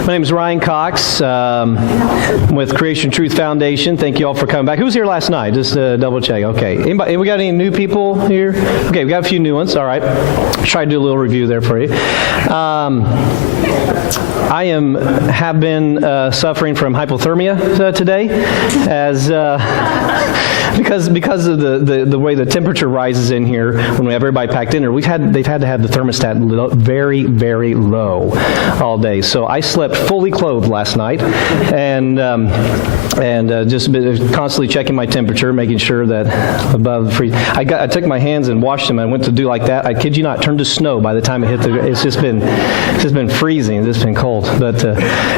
My name is Ryan Cox with Creation Truth Foundation. Thank you all for coming back. Who was here last night? Just double check. Okay. Anybody, we got any new people here? Okay, we got a few new ones. All right. Try to do a little review there for you. I have been suffering from hypothermia today, as because of the way the temperature rises in here when we have everybody packed in here. They've had to have the thermostat very, very low all day. So I slept fully clothed last night, and just constantly checking my temperature, making sure that above the freeze. I took my hands and washed them. I went to do like that. I kid you not, it turned to snow by the time it hit the. It's just been freezing. It's just been cold. But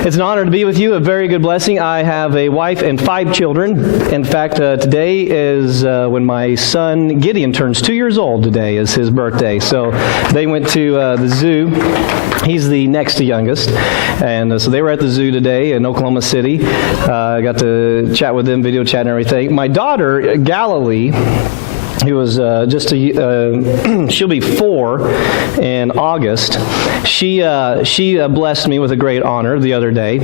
it's an honor to be with you. A very good blessing. I have a wife and 5 children. In fact, today is when my son Gideon turns 2 years old. Today is his birthday. So they went to the zoo. He's the next to youngest, and so they were at the zoo today in Oklahoma City. I got to chat with them, video chat and everything. My daughter Galilee, who was she'll be 4 in August. She blessed me with a great honor the other day.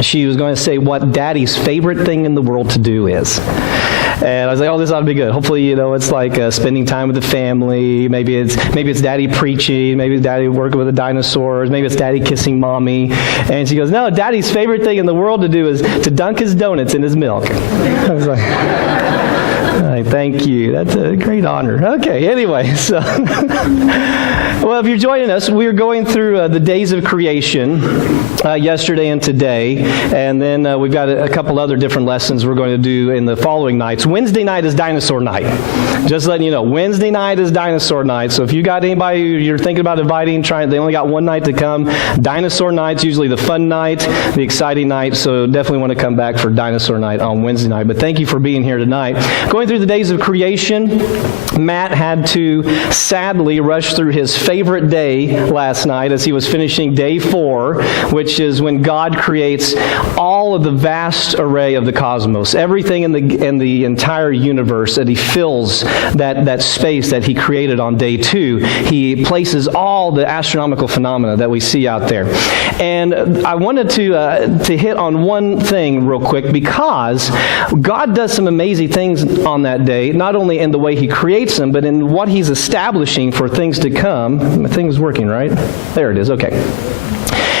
She was going to say what Daddy's favorite thing in the world to do is. And I was like, oh, this ought to be good. Hopefully, it's like spending time with the family. Maybe it's Daddy preaching. Maybe it's Daddy working with the dinosaurs. Maybe it's Daddy kissing Mommy. And she goes, no, Daddy's favorite thing in the world to do is to dunk his donuts in his milk. I was like, thank you. That's a great honor. Okay, anyway, so, well, if you're joining us, we are going through the days of creation yesterday and today, and then we've got a couple other different lessons we're going to do in the following nights. Wednesday night is dinosaur night. Just letting you know, Wednesday night is dinosaur night, so if you got anybody you're thinking about inviting, they only got one night to come. Dinosaur night's usually the fun night, the exciting night, so definitely want to come back for dinosaur night on Wednesday night. But thank you for being here tonight. Going through the days of creation, Matt had to sadly rush through his favorite day last night as he was finishing day 4, which is when God creates all of the vast array of the cosmos, everything in the entire universe, that he fills that space that he created on day 2. He places all the astronomical phenomena that we see out there. And I wanted to hit on one thing real quick, because God does some amazing things on that day, not only in the way he creates them, but in what he's establishing for things to come. My thing is working, right? There it is. Okay.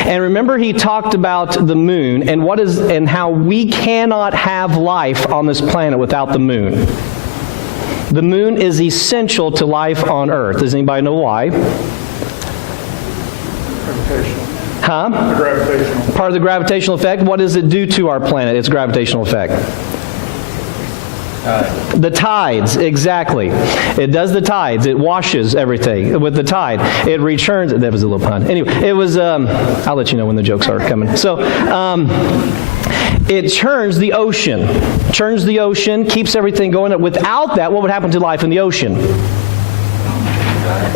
And remember, he talked about the moon and how we cannot have life on this planet without the moon. The moon is essential to life on Earth. Does anybody know why? Gravitational. Huh? The gravitational. Part of the gravitational effect. What does it do to our planet, its gravitational effect? The tides, exactly. It does the tides. It washes everything with the tide. It returns. That was a little pun. Anyway, it was, I'll let you know when the jokes are coming. So, it churns the ocean, keeps everything going. Without that, what would happen to life in the ocean?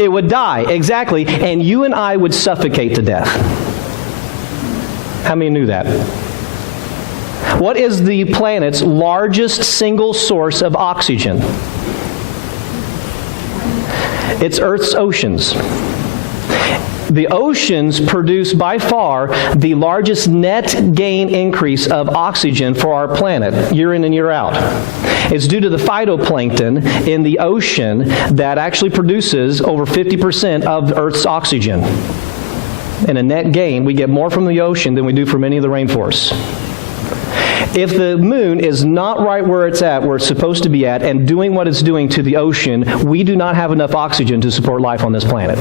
It would die, exactly. And you and I would suffocate to death. How many knew that? What is the planet's largest single source of oxygen? It's Earth's oceans. The oceans produce by far the largest net gain increase of oxygen for our planet, year in and year out. It's due to the phytoplankton in the ocean that actually produces over 50% of Earth's oxygen. In a net gain, we get more from the ocean than we do from any of the rainforests. If the moon is not right where it's supposed to be at, and doing what it's doing to the ocean, we do not have enough oxygen to support life on this planet.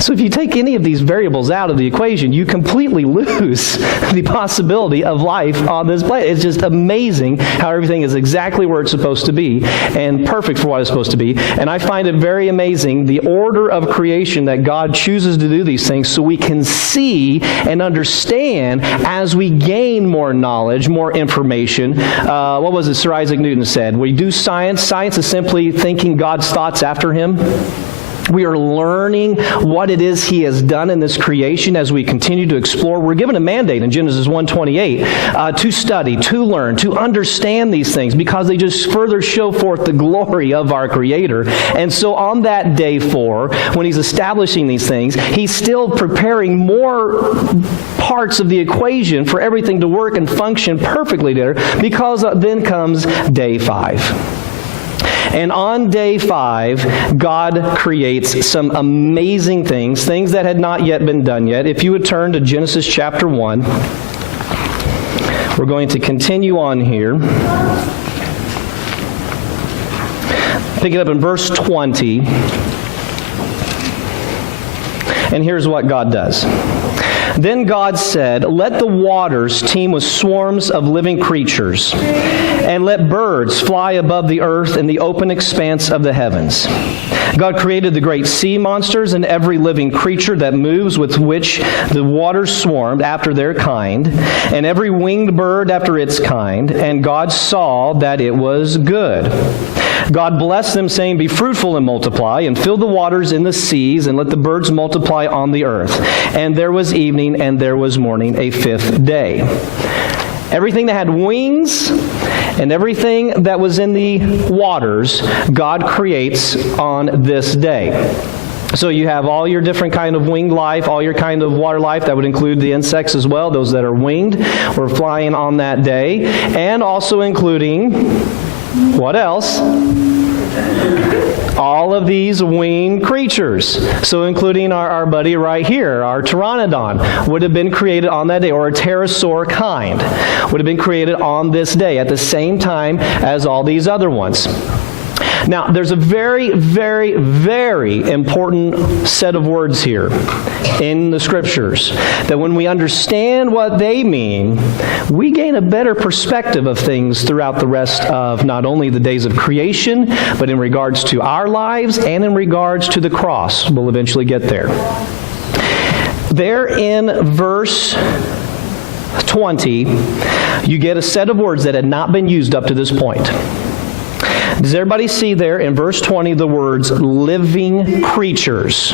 So if you take any of these variables out of the equation, you completely lose the possibility of life on this planet. It's just amazing how everything is exactly where it's supposed to be and perfect for what it's supposed to be. And I find it very amazing, the order of creation that God chooses to do these things so we can see and understand as we gain more knowledge, more information. What was it Sir Isaac Newton said? We do science. Science is simply thinking God's thoughts after him. We are learning what it is He has done in this creation as we continue to explore. We're given a mandate in Genesis 1:28 to study, to learn, to understand these things because they just further show forth the glory of our Creator. And so on that day 4, when He's establishing these things, He's still preparing more parts of the equation for everything to work and function perfectly there, because then comes day 5. And on day 5, God creates some amazing things that had not yet been done yet. If you would turn to Genesis chapter 1, we're going to continue on here. Pick it up in verse 20. And here's what God does. Then God said, "Let the waters teem with swarms of living creatures, and let birds fly above the earth in the open expanse of the heavens." God created the great sea monsters and every living creature that moves, with which the waters swarmed after their kind, and every winged bird after its kind. And God saw that it was good. God blessed them, saying, "Be fruitful and multiply, and fill the waters in the seas, and let the birds multiply on the earth." And there was evening, and there was morning, a 5th day. Everything that had wings and everything that was in the waters, God creates on this day. So you have all your different kind of winged life, all your kind of water life. That would include the insects as well. Those that are winged were flying on that day. And also including, what else? All of these winged creatures. So including our buddy right here, our pteranodon, would have been created on that day, or a pterosaur kind would have been created on this day at the same time as all these other ones. Now, there's a very, very, very important set of words here in the Scriptures that when we understand what they mean, we gain a better perspective of things throughout the rest of not only the days of creation, but in regards to our lives and in regards to the cross. We'll eventually get there. There in verse 20, you get a set of words that had not been used up to this point. Does everybody see there in verse 20 the words living creatures?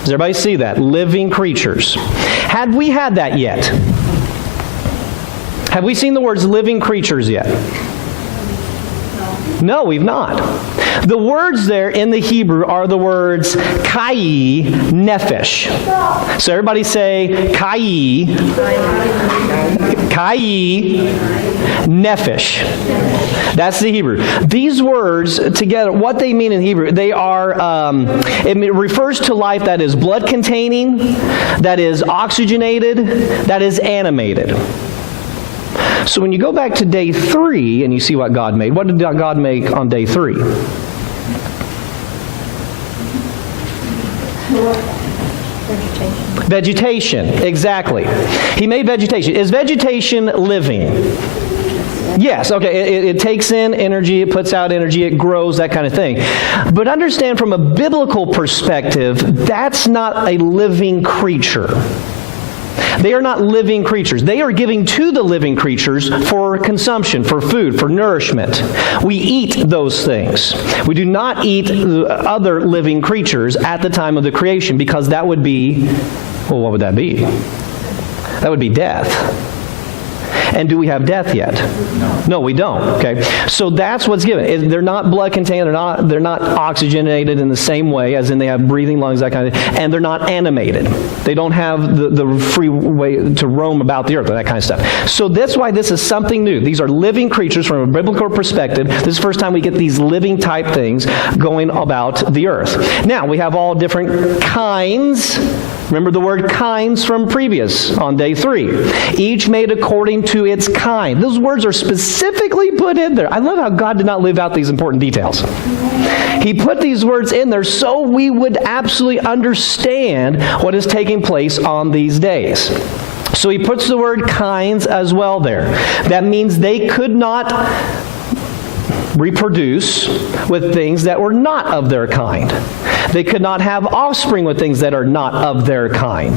Does everybody see that? Living creatures. Had we had that yet? Have we seen the words living creatures yet? No, we've not. The words there in the Hebrew are the words kai, nephesh. So everybody say kai, nephesh. That's the Hebrew. These words together, what they mean in Hebrew, they are, it refers to life that is blood containing, that is oxygenated, that is animated. So when you go back to day 3 and you see what God made, what did God make on day 3? Vegetation, exactly. He made vegetation. Is vegetation living? Yes, okay, it takes in energy, it puts out energy, it grows, that kind of thing. But understand from a biblical perspective, that's not a living creature. They are not living creatures. They are giving to the living creatures for consumption, for food, for nourishment. We eat those things. We do not eat other living creatures at the time of the creation, because that would be, well, what would that be? That would be death. And do we have death yet? No, we don't. Okay, so that's what's given. They're not blood contained. They're not oxygenated in the same way, as in they have breathing lungs, that kind of thing. And they're not animated. They don't have the free way to roam about the earth, that kind of stuff. So that's why this is something new. These are living creatures from a biblical perspective. This is the first time we get these living type things going about the earth. Now we have all different kinds. Remember the word kinds from previous on day 3. Each made according to its kind. Those words are specifically put in there. I love how God did not leave out these important details. He put these words in there so we would absolutely understand what is taking place on these days. So he puts the word kinds as well there. That means they could not reproduce with things that were not of their kind. They could not have offspring with things that are not of their kind.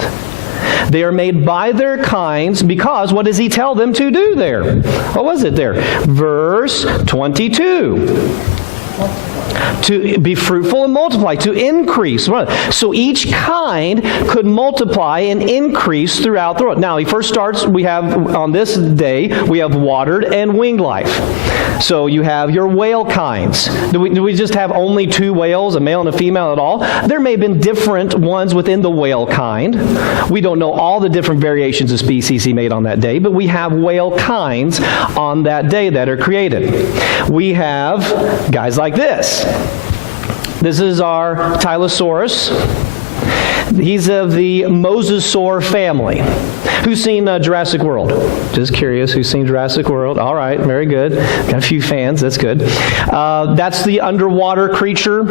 They are made by their kinds because what does he tell them to do there? What was it there? Verse 22. to be fruitful and multiply, to increase. So each kind could multiply and increase throughout the world. Now, he first starts, we have, on this day, we have watered and winged life. So you have your whale kinds. Do we just have only two whales, a male and a female at all? There may have been different ones within the whale kind. We don't know all the different variations of species he made on that day, but we have whale kinds on that day that are created. We have guys like this. This is our Tylosaurus. He's of the mosasaur family. Who's seen Jurassic World? Just curious, who's seen Jurassic World? All right, very good. Got a few fans, that's good. That's the underwater creature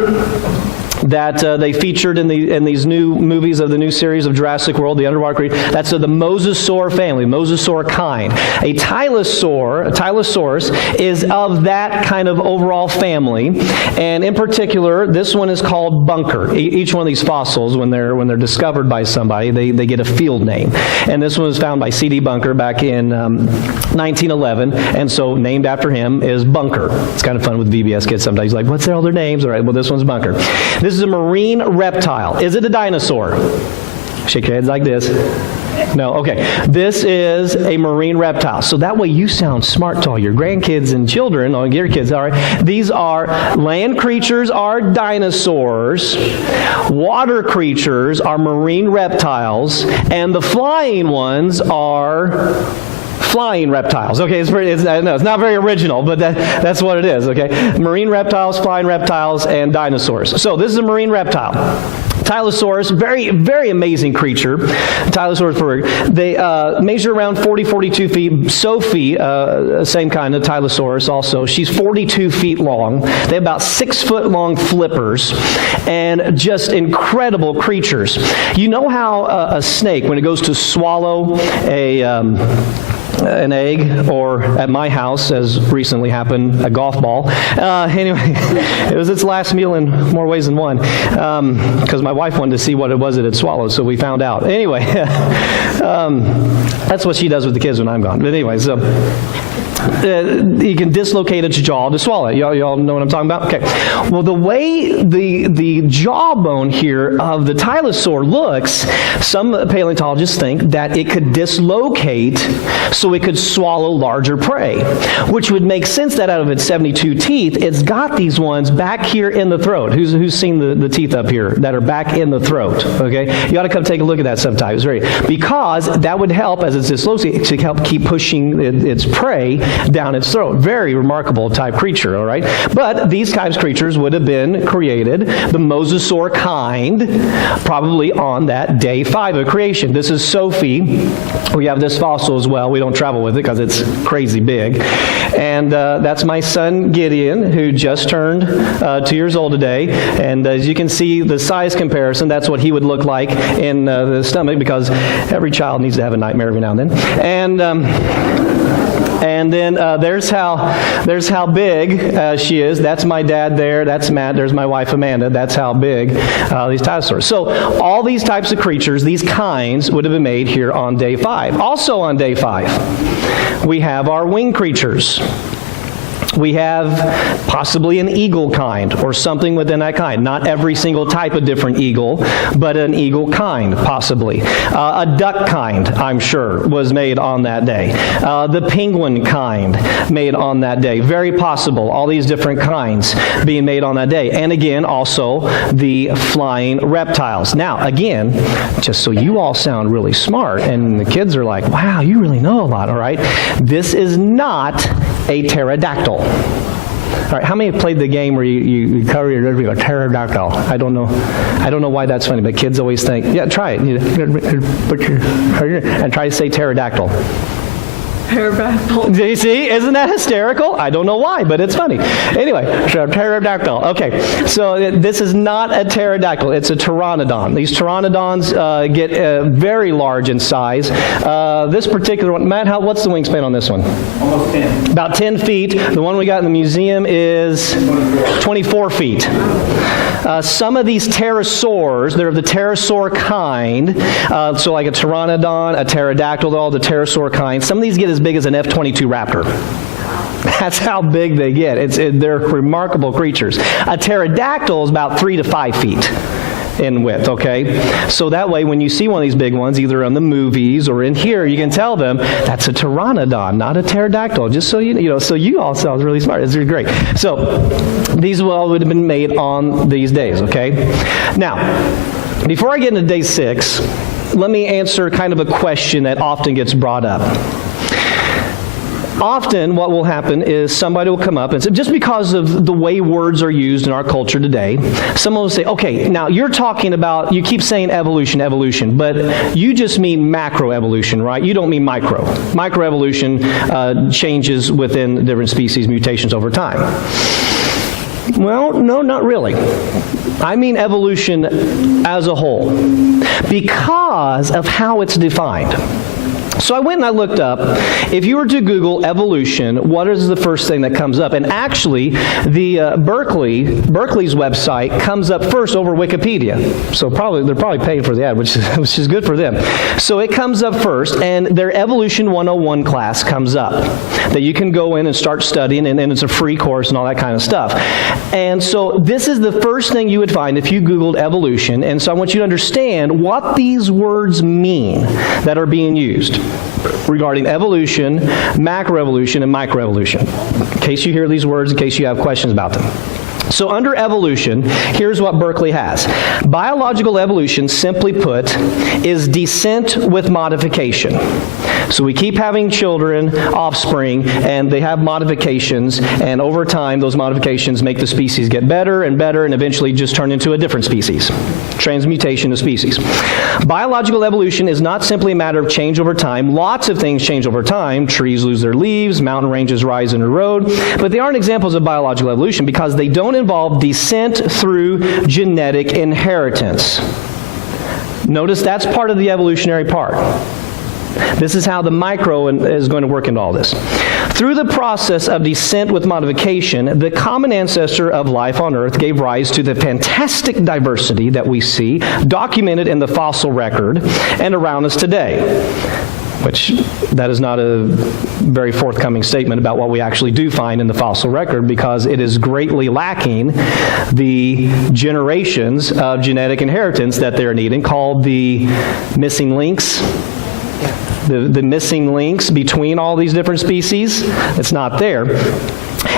that they featured in these new movies of the new series of Jurassic World, the underwater creature. That's of the mosasaur family, mosasaur kind. A Tylosaurus is of that kind of overall family, and in particular, this one is called Bunker. Each one of these fossils, when they're discovered by somebody, they get a field name. And this one was found by C.D. Bunker back in 1911, and so named after him is Bunker. It's kind of fun with VBS kids sometimes. Like, what's all their names? All right, well, this one's Bunker. This is a marine reptile. Is it a dinosaur? Shake your heads like this. No, okay. This is a marine reptile. So that way you sound smart to all your grandkids and children, all your kids, all right? These are land creatures are dinosaurs, water creatures are marine reptiles, and the flying ones are flying reptiles. Okay, I know it's not very original, but that's what it is, okay? Marine reptiles, flying reptiles, and dinosaurs. So this is a marine reptile. Tylosaurus, very, very amazing creature. Tylosaurus, they measure around 42 feet. Sophie, same kind of Tylosaurus also, she's 42 feet long. They have about 6 foot long flippers and just incredible creatures. You know how a snake, when it goes to swallow an egg, or at my house, as recently happened, a golf ball. Anyway, it was its last meal in more ways than one, because my wife wanted to see what it was it had swallowed, so we found out. Anyway, that's what she does with the kids when I'm gone. But anyway, so you can dislocate its jaw to swallow it. Y'all know what I'm talking about? Okay. Well, the way the jawbone here of the Tylosaur looks, some paleontologists think that it could dislocate so it could swallow larger prey, which would make sense that out of its 72 teeth, it's got these ones back here in the throat. Who's seen the teeth up here that are back in the throat? Okay. You ought to come take a look at that sometime. Because that would help, as it's dislocated, to help keep pushing its prey down its throat. Very remarkable type creature, all right? But these types of creatures would have been created, the mosasaur kind, probably on that day 5 of creation. This is Sophie. We have this fossil as well. We don't travel with it because it's crazy big. And that's my son Gideon, who just turned 2 years old today. And as you can see, the size comparison, that's what he would look like in the stomach, because every child needs to have a nightmare every now and then. And then there's how big she is. That's my dad there. That's Matt. There's my wife Amanda. That's how big these Tylosaurs. So all these types of creatures, these kinds, would have been made here on day 5. Also on day 5, we have our winged creatures. We have possibly an eagle kind or something within that kind. Not every single type of different eagle, but an eagle kind, possibly. A duck kind, I'm sure, was made on that day. The penguin kind made on that day. Very possible. All these different kinds being made on that day. And again, also the flying reptiles. Now, again, just so you all sound really smart, and the kids are like, wow, you really know a lot, all right? This is not a pterodactyl. All right, how many have played the game where you cover your ear with a pterodactyl? I don't know why that's funny, but kids always think, yeah, try it. Put your and try to say pterodactyl. Pterodactyl. Do you see? Isn't that hysterical? I don't know why, but it's funny. Anyway, pterodactyl. Okay, so this is not a pterodactyl. It's a pteranodon. These pteranodons get very large in size. This particular one, Matt, what's the wingspan on this one? Almost 10. About 10 feet. The one we got in the museum is 24 feet. Some of these pterosaurs, they're of the pterosaur kind, so like a pteranodon, a pterodactyl, they're all the pterosaur kind. Some of these get as big as an F-22 Raptor. That's how big they get. They're remarkable creatures. A pterodactyl is about 3 to 5 feet in width, okay? So that way, when you see one of these big ones, either on the movies or in here, you can tell them that's a pteranodon, not a pterodactyl. Just so you know, so you all sound really smart. It's really great. So these all would have been made on these days, okay? Now, before I get into day 6, let me answer kind of a question that often gets brought up. Often what will happen is somebody will come up and say, just because of the way words are used in our culture today, someone will say, okay, now you're talking about, you keep saying evolution, but you just mean macroevolution, right? You don't mean micro. Microevolution changes within different species, mutations over time. Well, no, not really. I mean evolution as a whole, because of how it's defined. So I went and I looked up, if you were to Google evolution, what is the first thing that comes up? And actually, the Berkeley's website comes up first over Wikipedia. So they're probably paying for the ad, which is good for them. So it comes up first, and their Evolution 101 class comes up that you can go in and start studying, and it's a free course and all that kind of stuff. And so this is the first thing you would find if you Googled evolution. And so I want you to understand what these words mean that are being used regarding evolution, macroevolution, and microevolution. In case you hear these words, in case you have questions about them. So under evolution, here's what Berkeley has. Biological evolution, simply put, is descent with modification. So we keep having children, offspring, and they have modifications, and over time, those modifications make the species get better and better, and eventually just turn into a different species. Transmutation of species. Biological evolution is not simply a matter of change over time. Lots of things change over time. Trees lose their leaves, mountain ranges rise and erode, but they aren't examples of biological evolution because they don't involve descent through genetic inheritance. Notice that's part of the evolutionary part. This is how the micro is going to work into all this. Through the process of descent with modification, the common ancestor of life on Earth gave rise to the fantastic diversity that we see documented in the fossil record and around us today. Which, that is not a very forthcoming statement about what we actually do find in the fossil record, because it is greatly lacking the generations of genetic inheritance that they're needing, called the missing links. The missing links between all these different species, it's not there.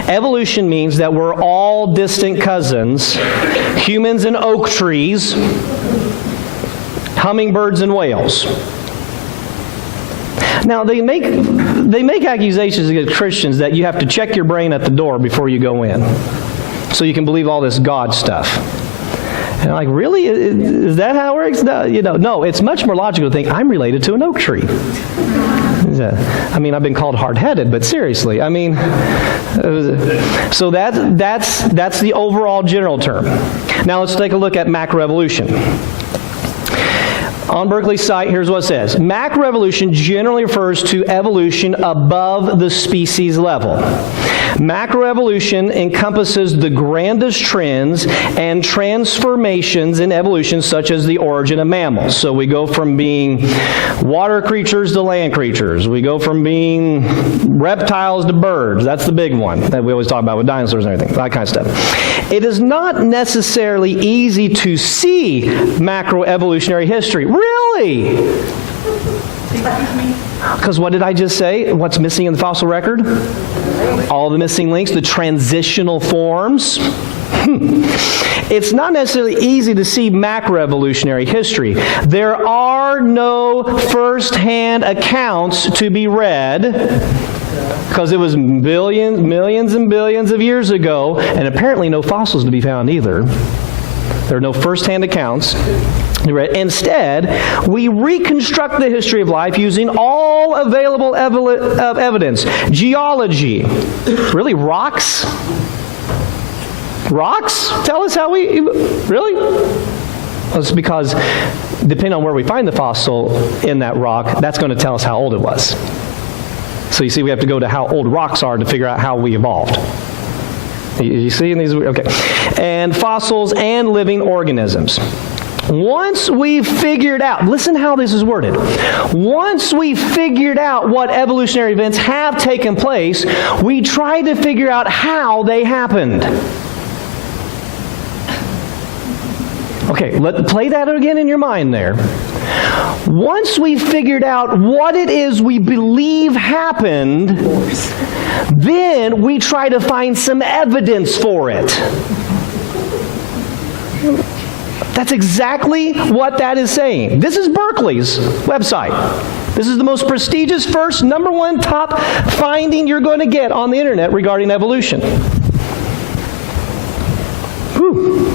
Evolution means that we're all distant cousins, humans and oak trees, hummingbirds and whales. Now, they make accusations against Christians that you have to check your brain at the door before you go in, so you can believe all this God stuff. And I'm like, really? Is that how it works? No, it's much more logical to think, I'm related to an oak tree. I mean, I've been called hard-headed, but seriously, I mean, so that's the overall general term. Now let's take a look at macroevolution. On Berkeley's site, here's what it says. Macroevolution generally refers to evolution above the species level. Macroevolution encompasses the grandest trends and transformations in evolution, such as the origin of mammals. So we go from being water creatures to land creatures. We go from being reptiles to birds. That's the big one that we always talk about with dinosaurs and everything, that kind of stuff. It is not necessarily easy to see macroevolutionary history. Really? Because what did I just say? What's missing in the fossil record? All the missing links, the transitional forms. It's not necessarily easy to see macroevolutionary history. There are no first-hand accounts to be read, because it was millions and billions of years ago, and apparently no fossils to be found either. There are no first-hand accounts. Instead, we reconstruct the history of life using all available evidence. Geology. Really? Rocks? Rocks? Tell us how we... Really? Well, it's because depending on where we find the fossil in that rock, that's going to tell us how old it was. So you see, we have to go to how old rocks are to figure out how we evolved. You see in these? Okay. And fossils and living organisms. Once we figured out, listen how this is worded. Once we figured out what evolutionary events have taken place, we tried to figure out how they happened. Okay, play that again in your mind there. Once we figured out what it is we believe happened, then we try to find some evidence for it. That's exactly what that is saying. This is Berkeley's website. This is the most prestigious, first, number one top finding you're going to get on the internet regarding evolution. Whew.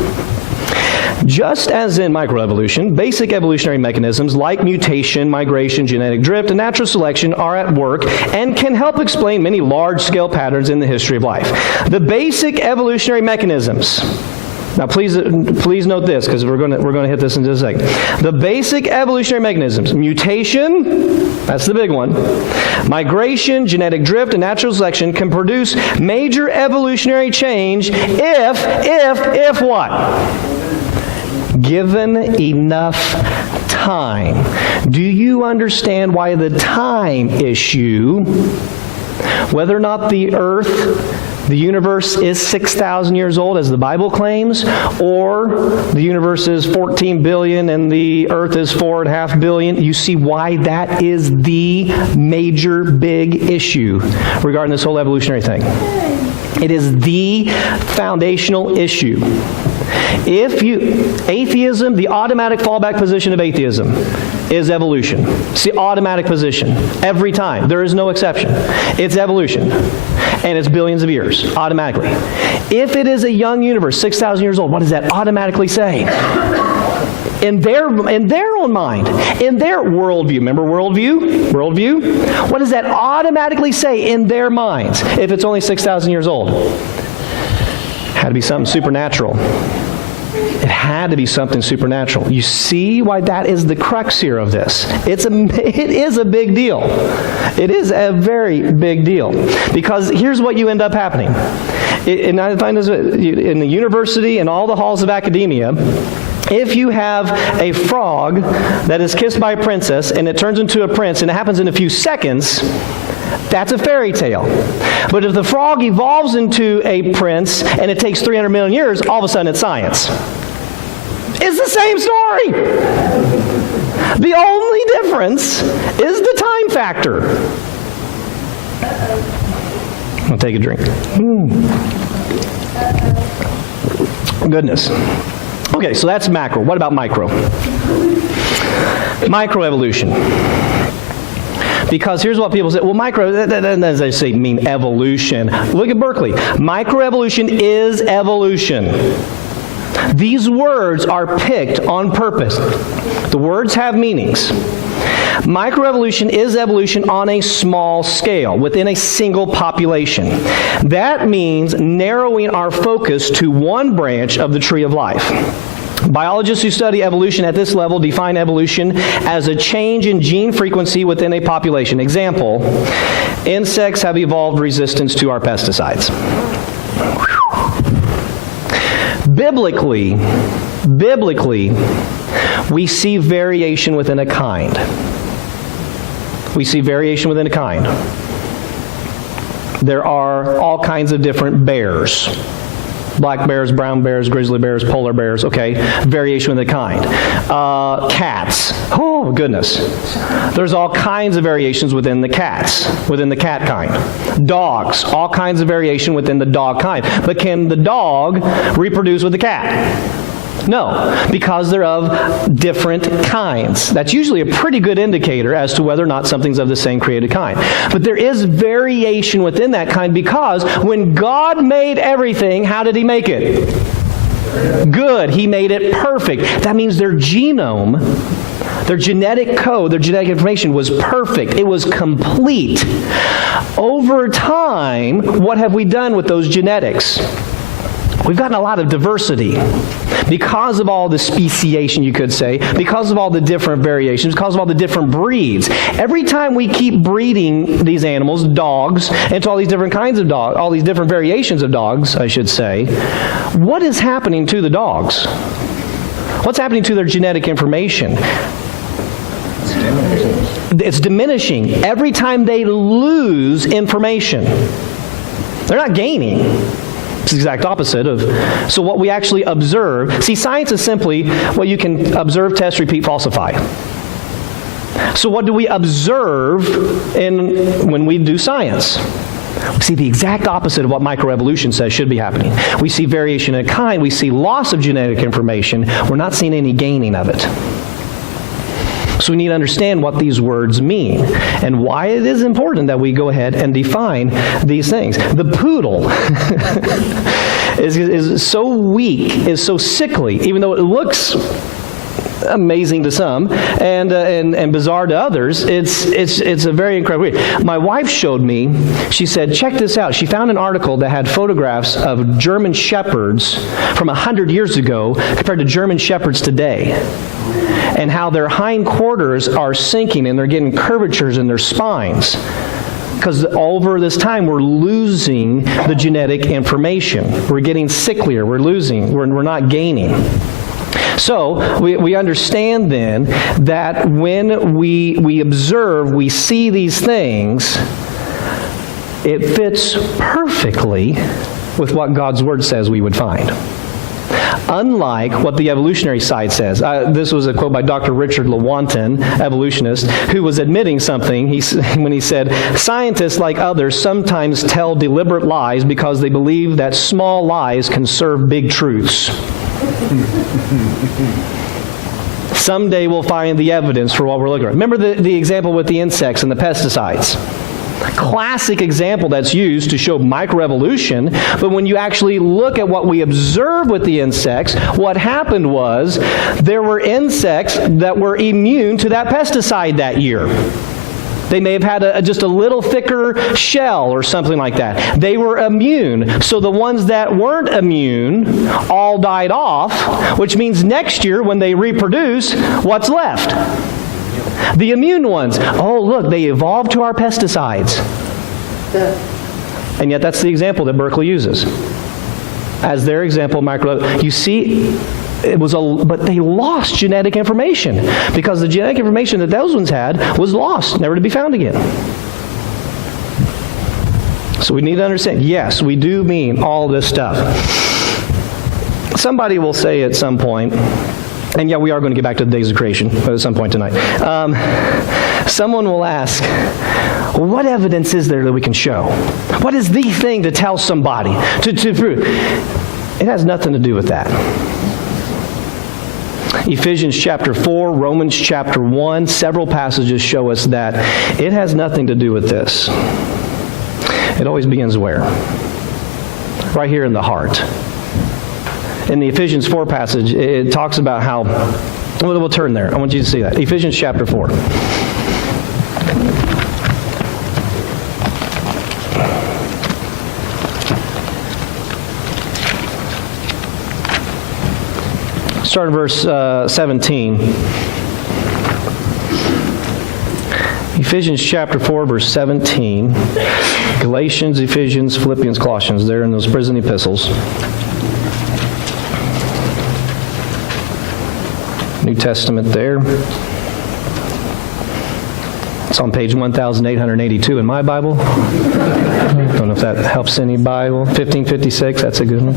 Just as in microevolution, basic evolutionary mechanisms like mutation, migration, genetic drift, and natural selection are at work and can help explain many large-scale patterns in the history of life. The basic evolutionary mechanisms. Now, please note this, because we're going to hit this in just a second. The basic evolutionary mechanisms: mutation, that's the big one. Migration, genetic drift, and natural selection can produce major evolutionary change if what? Given enough time. Do you understand why the time issue, whether or not the earth, the universe is 6,000 years old, as the Bible claims, or the universe is 14 billion and the earth is 4.5 billion, you see why that is the major big issue regarding this whole evolutionary thing. It is the foundational issue. Atheism, the automatic fallback position of atheism is evolution. It's the automatic position. Every time. There is no exception. It's evolution. And it's billions of years, automatically. If it is a young universe, 6,000 years old, what does that automatically say? In their own mind, in their worldview. Remember worldview? Worldview? What does that automatically say in their minds if it's only 6,000 years old? Had to be something supernatural. It had to be something supernatural. You see why that is the crux here of this. It is a big deal. It is a very big deal. Because here's what you end up happening. And I find this in the university and all the halls of academia. If you have a frog that is kissed by a princess and it turns into a prince and it happens in a few seconds, that's a fairy tale. But if the frog evolves into a prince and it takes 300 million years, all of a sudden it's science. It's the same story. The only difference is the time factor. I'll take a drink. Goodness. Okay, so that's macro. What about micro? Microevolution. Because here's what people say, well, micro, that doesn't say mean evolution. Look at Berkeley. Microevolution is evolution. These words are picked on purpose. The words have meanings. Microevolution is evolution on a small scale, within a single population. That means narrowing our focus to one branch of the tree of life. Biologists who study evolution at this level define evolution as a change in gene frequency within a population. Example, insects have evolved resistance to our pesticides. Biblically, we see variation within a kind. We see variation within a kind. There are all kinds of different bears. Black bears, brown bears, grizzly bears, polar bears, okay? Variation within a kind. Cats. Oh, goodness. There's all kinds of variations within the cats, within the cat kind. Dogs. All kinds of variation within the dog kind. But can the dog reproduce with the cat? No, because they're of different kinds. That's usually a pretty good indicator as to whether or not something's of the same created kind. But there is variation within that kind because when God made everything, how did He make it? Good. He made it perfect. That means their genome, their genetic code, their genetic information was perfect. It was complete. Over time, what have we done with those genetics? We've gotten a lot of diversity because of all the speciation, you could say, because of all the different variations, because of all the different breeds. Every time we keep breeding these animals, dogs, into all these different kinds of dogs, all these different variations of dogs, I should say, what is happening to the dogs? What's happening to their genetic information? It's diminishing every time they lose information. They're not gaining. It's the exact opposite of... So what we actually observe... See, science is simply what you can observe, test, repeat, falsify. So what do we observe when we do science? We see the exact opposite of what microevolution says should be happening. We see variation in kind. We see loss of genetic information. We're not seeing any gaining of it. So we need to understand what these words mean and why it is important that we go ahead and define these things. The poodle is so weak, is so sickly, even though it looks amazing to some and bizarre to others. It's a very incredible way. My wife showed me, she said, check this out. She found an article that had photographs of German shepherds from 100 years ago compared to German shepherds today, and how their hindquarters are sinking and they're getting curvatures in their spines. Because over this time, we're losing the genetic information. We're getting sicklier. We're losing. We're not gaining. So we understand then that when we observe, we see these things, it fits perfectly with what God's Word says we would find. Unlike what the evolutionary side says. This was a quote by Dr. Richard Lewontin, evolutionist, who was admitting something when he said, scientists, like others, sometimes tell deliberate lies because they believe that small lies can serve big truths. Someday we'll find the evidence for what we're looking at. Remember the example with the insects and the pesticides. Classic example that's used to show microevolution, but when you actually look at what we observe with the insects, what happened was there were insects that were immune to that pesticide that year. They may have had just a little thicker shell or something like that. They were immune. So the ones that weren't immune all died off, which means next year when they reproduce, what's left? The immune ones. Oh, look, they evolved to our pesticides. And yet that's the example that Berkeley uses as their example of micro. You see, but they lost genetic information because the genetic information that those ones had was lost, never to be found again. So we need to understand, yes, we do mean all this stuff. Somebody will say at some point, and yeah, we are going to get back to the days of creation at some point tonight. Someone will ask, well, what evidence is there that we can show? What is the thing to tell somebody, to prove? It has nothing to do with that. Ephesians chapter 4, Romans chapter 1, several passages show us that it has nothing to do with this. It always begins where? Right here in the heart. In the Ephesians 4 passage, it talks about how... We'll turn there. I want you to see that. Ephesians chapter 4. Start in verse 17. Ephesians chapter 4, verse 17. Galatians, Ephesians, Philippians, Colossians. They're in those prison epistles. New Testament there. It's on page 1882 in my Bible. Don't know if that helps any Bible. 1556, that's a good one.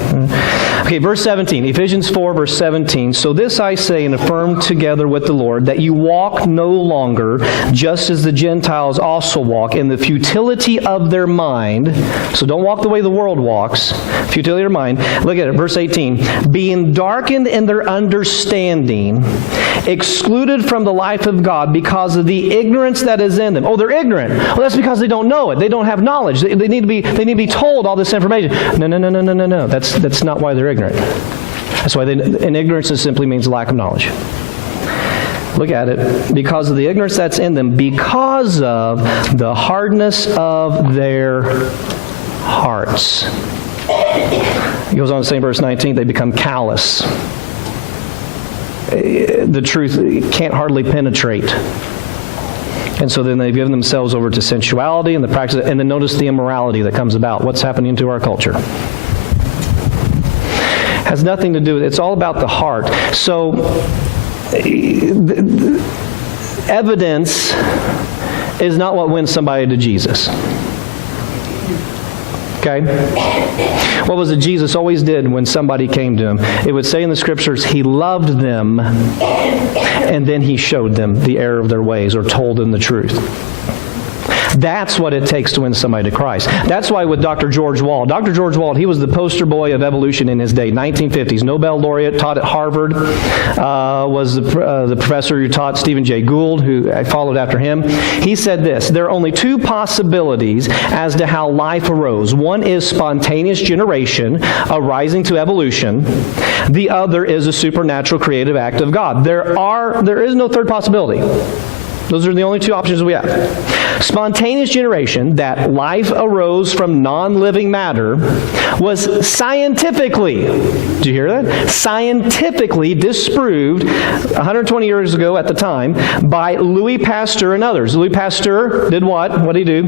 Okay, verse 17, Ephesians 4, verse 17. So this I say and affirm together with the Lord, that you walk no longer just as the Gentiles also walk in the futility of their mind. So don't walk the way the world walks. Futility of their mind. Look at it, verse 18. Being darkened in their understanding, excluded from the life of God because of the ignorance that is in them. Oh, they're ignorant. Well, that's because they don't know it. They don't have knowledge. They need to be told all this information. No. That's not why they're ignorant. That's why and ignorance simply means lack of knowledge. Look at it. Because of the ignorance that's in them, because of the hardness of their hearts. He goes on to say in verse 19, they become callous. The truth can't hardly penetrate. And so then they've given themselves over to sensuality and the practice, and then notice the immorality that comes about. What's happening to our culture? Has nothing to do with it. It's all about the heart. So, evidence is not what wins somebody to Jesus. Okay? What was it Jesus always did when somebody came to him? It would say in the Scriptures, he loved them, and then he showed them the error of their ways or told them the truth. That's what it takes to win somebody to Christ. That's why with Dr. George Wald, he was the poster boy of evolution in his day, 1950s. Nobel laureate, taught at Harvard, was the professor who taught Stephen Jay Gould, who followed after him. He said this: there are only two possibilities as to how life arose. One is spontaneous generation, arising to evolution. The other is a supernatural creative act of God. There is no third possibility. Those are the only two options we have. Spontaneous generation, that life arose from non-living matter, was scientifically, did you hear that? Scientifically disproved 120 years ago at the time by Louis Pasteur and others. Louis Pasteur did what? What did he do?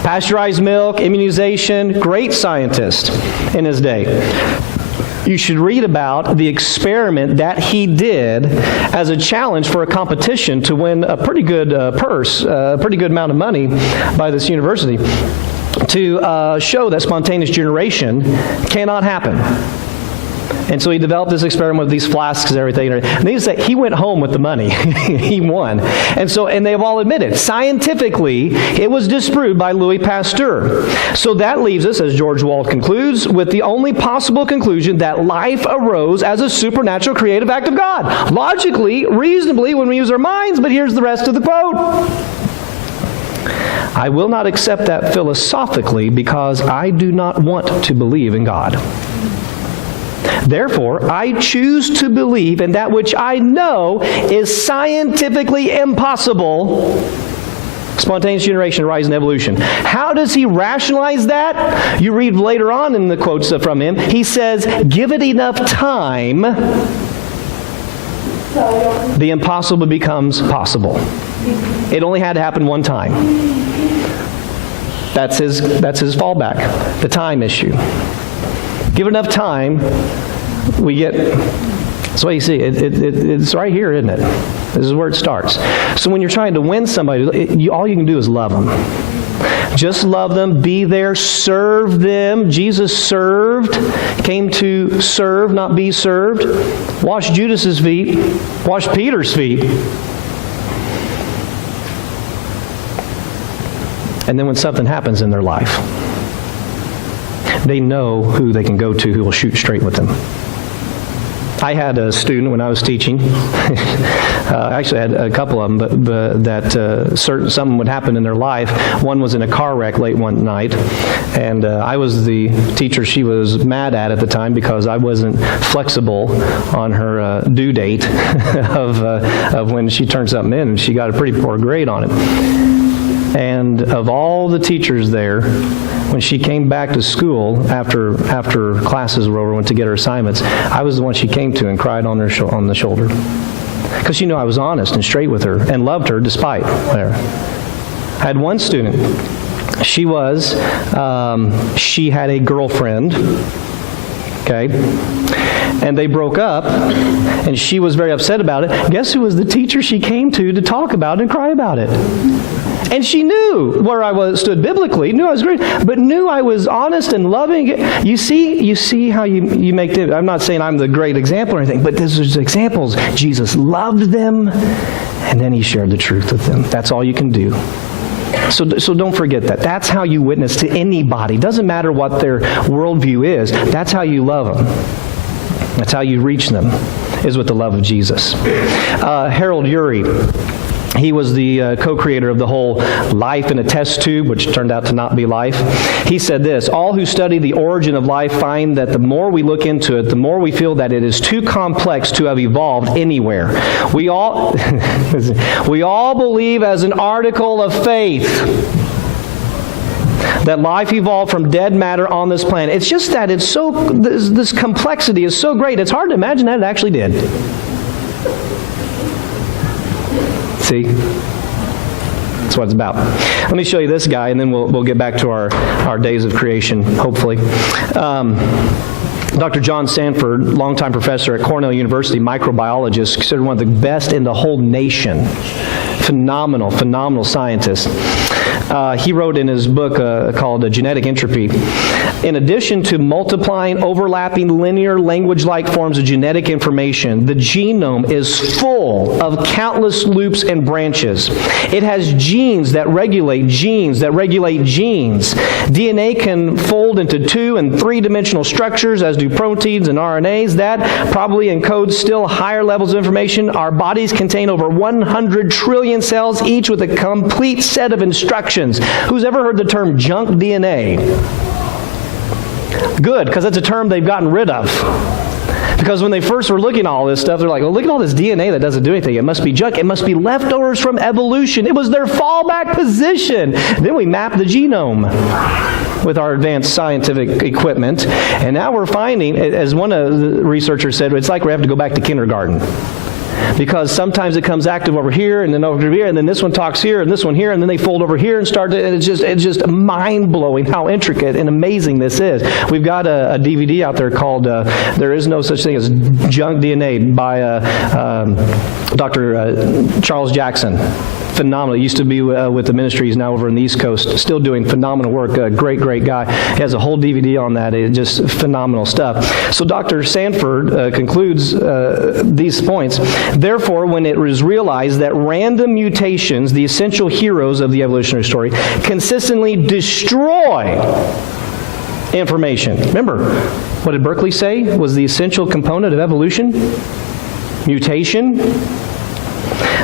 Pasteurized milk, immunization, great scientist in his day. You should read about the experiment that he did as a challenge for a competition to win a pretty good purse, a pretty good amount of money by this university, to show that spontaneous generation cannot happen. And so he developed this experiment with these flasks and everything. And they say he went home with the money. He won. And they've all admitted, scientifically, it was disproved by Louis Pasteur. So that leaves us, as George Wald concludes, with the only possible conclusion that life arose as a supernatural creative act of God. Logically, reasonably, when we use our minds, but here's the rest of the quote. I will not accept that philosophically because I do not want to believe in God. Therefore, I choose to believe in that which I know is scientifically impossible. Spontaneous generation, rise, and evolution. How does he rationalize that? You read later on in the quotes from him. He says, give it enough time, the impossible becomes possible. It only had to happen one time. That's his fallback, the time issue. Give enough time, we get, that's what you see. It's right here, isn't it? This is where it starts. So when you're trying to win somebody, all you can do is love them. Just love them, be there, serve them. Jesus served, came to serve, not be served. Wash Judas's feet, wash Peter's feet. And then when something happens in their life, they know who they can go to who will shoot straight with them. I had a student when I was teaching. I actually had a couple of them, but something would happen in their life. One was in a car wreck late one night, and I was the teacher she was mad at the time because I wasn't flexible on her due date of when she turned something in, and she got a pretty poor grade on it. And of all the teachers there, when she came back to school after classes were over, went to get her assignments, I was the one she came to and cried on the shoulder. Because she knew I was honest and straight with her and loved her despite whatever. I had one student. She had a girlfriend, okay? And they broke up, and she was very upset about it. Guess who was the teacher she came to talk about it and cry about it? And she knew where I stood biblically, knew I was great, but knew I was honest and loving. You see how you make it. I'm not saying I'm the great example or anything, but this is examples. Jesus loved them, and then he shared the truth with them. That's all you can do. So don't forget that. That's how you witness to anybody. Doesn't matter what their worldview is. That's how you love them. That's how you reach them, is with the love of Jesus. Harold Urey, he was the co-creator of the whole life in a test tube, which turned out to not be life. He said this: all who study the origin of life find that the more we look into it, the more we feel that it is too complex to have evolved anywhere. We all believe as an article of faith that life evolved from dead matter on this planet. It's just that this complexity is so great, it's hard to imagine that it actually did. See? That's what it's about. Let me show you this guy, and then we'll get back to our days of creation, hopefully. Dr. John Sanford, longtime professor at Cornell University, microbiologist, considered one of the best in the whole nation. Phenomenal scientist. He wrote in his book called Genetic Entropy, in addition to multiplying, overlapping, linear, language-like forms of genetic information, the genome is full of countless loops and branches. It has genes that regulate genes that regulate genes. DNA can fold into 2- and 3-dimensional structures, as do proteins and RNAs. That probably encodes still higher levels of information. Our bodies contain over 100 trillion cells, each with a complete set of instructions. Who's ever heard the term junk DNA? Good, because that's a term they've gotten rid of. Because when they first were looking at all this stuff, they're like, oh, look at all this DNA that doesn't do anything. It must be junk. It must be leftovers from evolution. It was their fallback position. Then we mapped the genome with our advanced scientific equipment. And now we're finding, as one of the researchers said, it's like we have to go back to kindergarten. Because sometimes it comes active over here, and then over here, and then this one talks here, and this one here, and then they fold over here and start to, and it's just mind-blowing how intricate and amazing this is. We've got a DVD out there called There Is No Such Thing as Junk DNA by Dr. Charles Jackson. Phenomenal. He used to be with the ministry. He's now over in the East Coast, still doing phenomenal work. Great guy. He has a whole DVD on that. It's just phenomenal stuff. So Dr. Sanford concludes these points. Therefore, when it was realized that random mutations, the essential heroes of the evolutionary story, consistently destroy information. Remember, what did Berkeley say was the essential component of evolution? Mutation.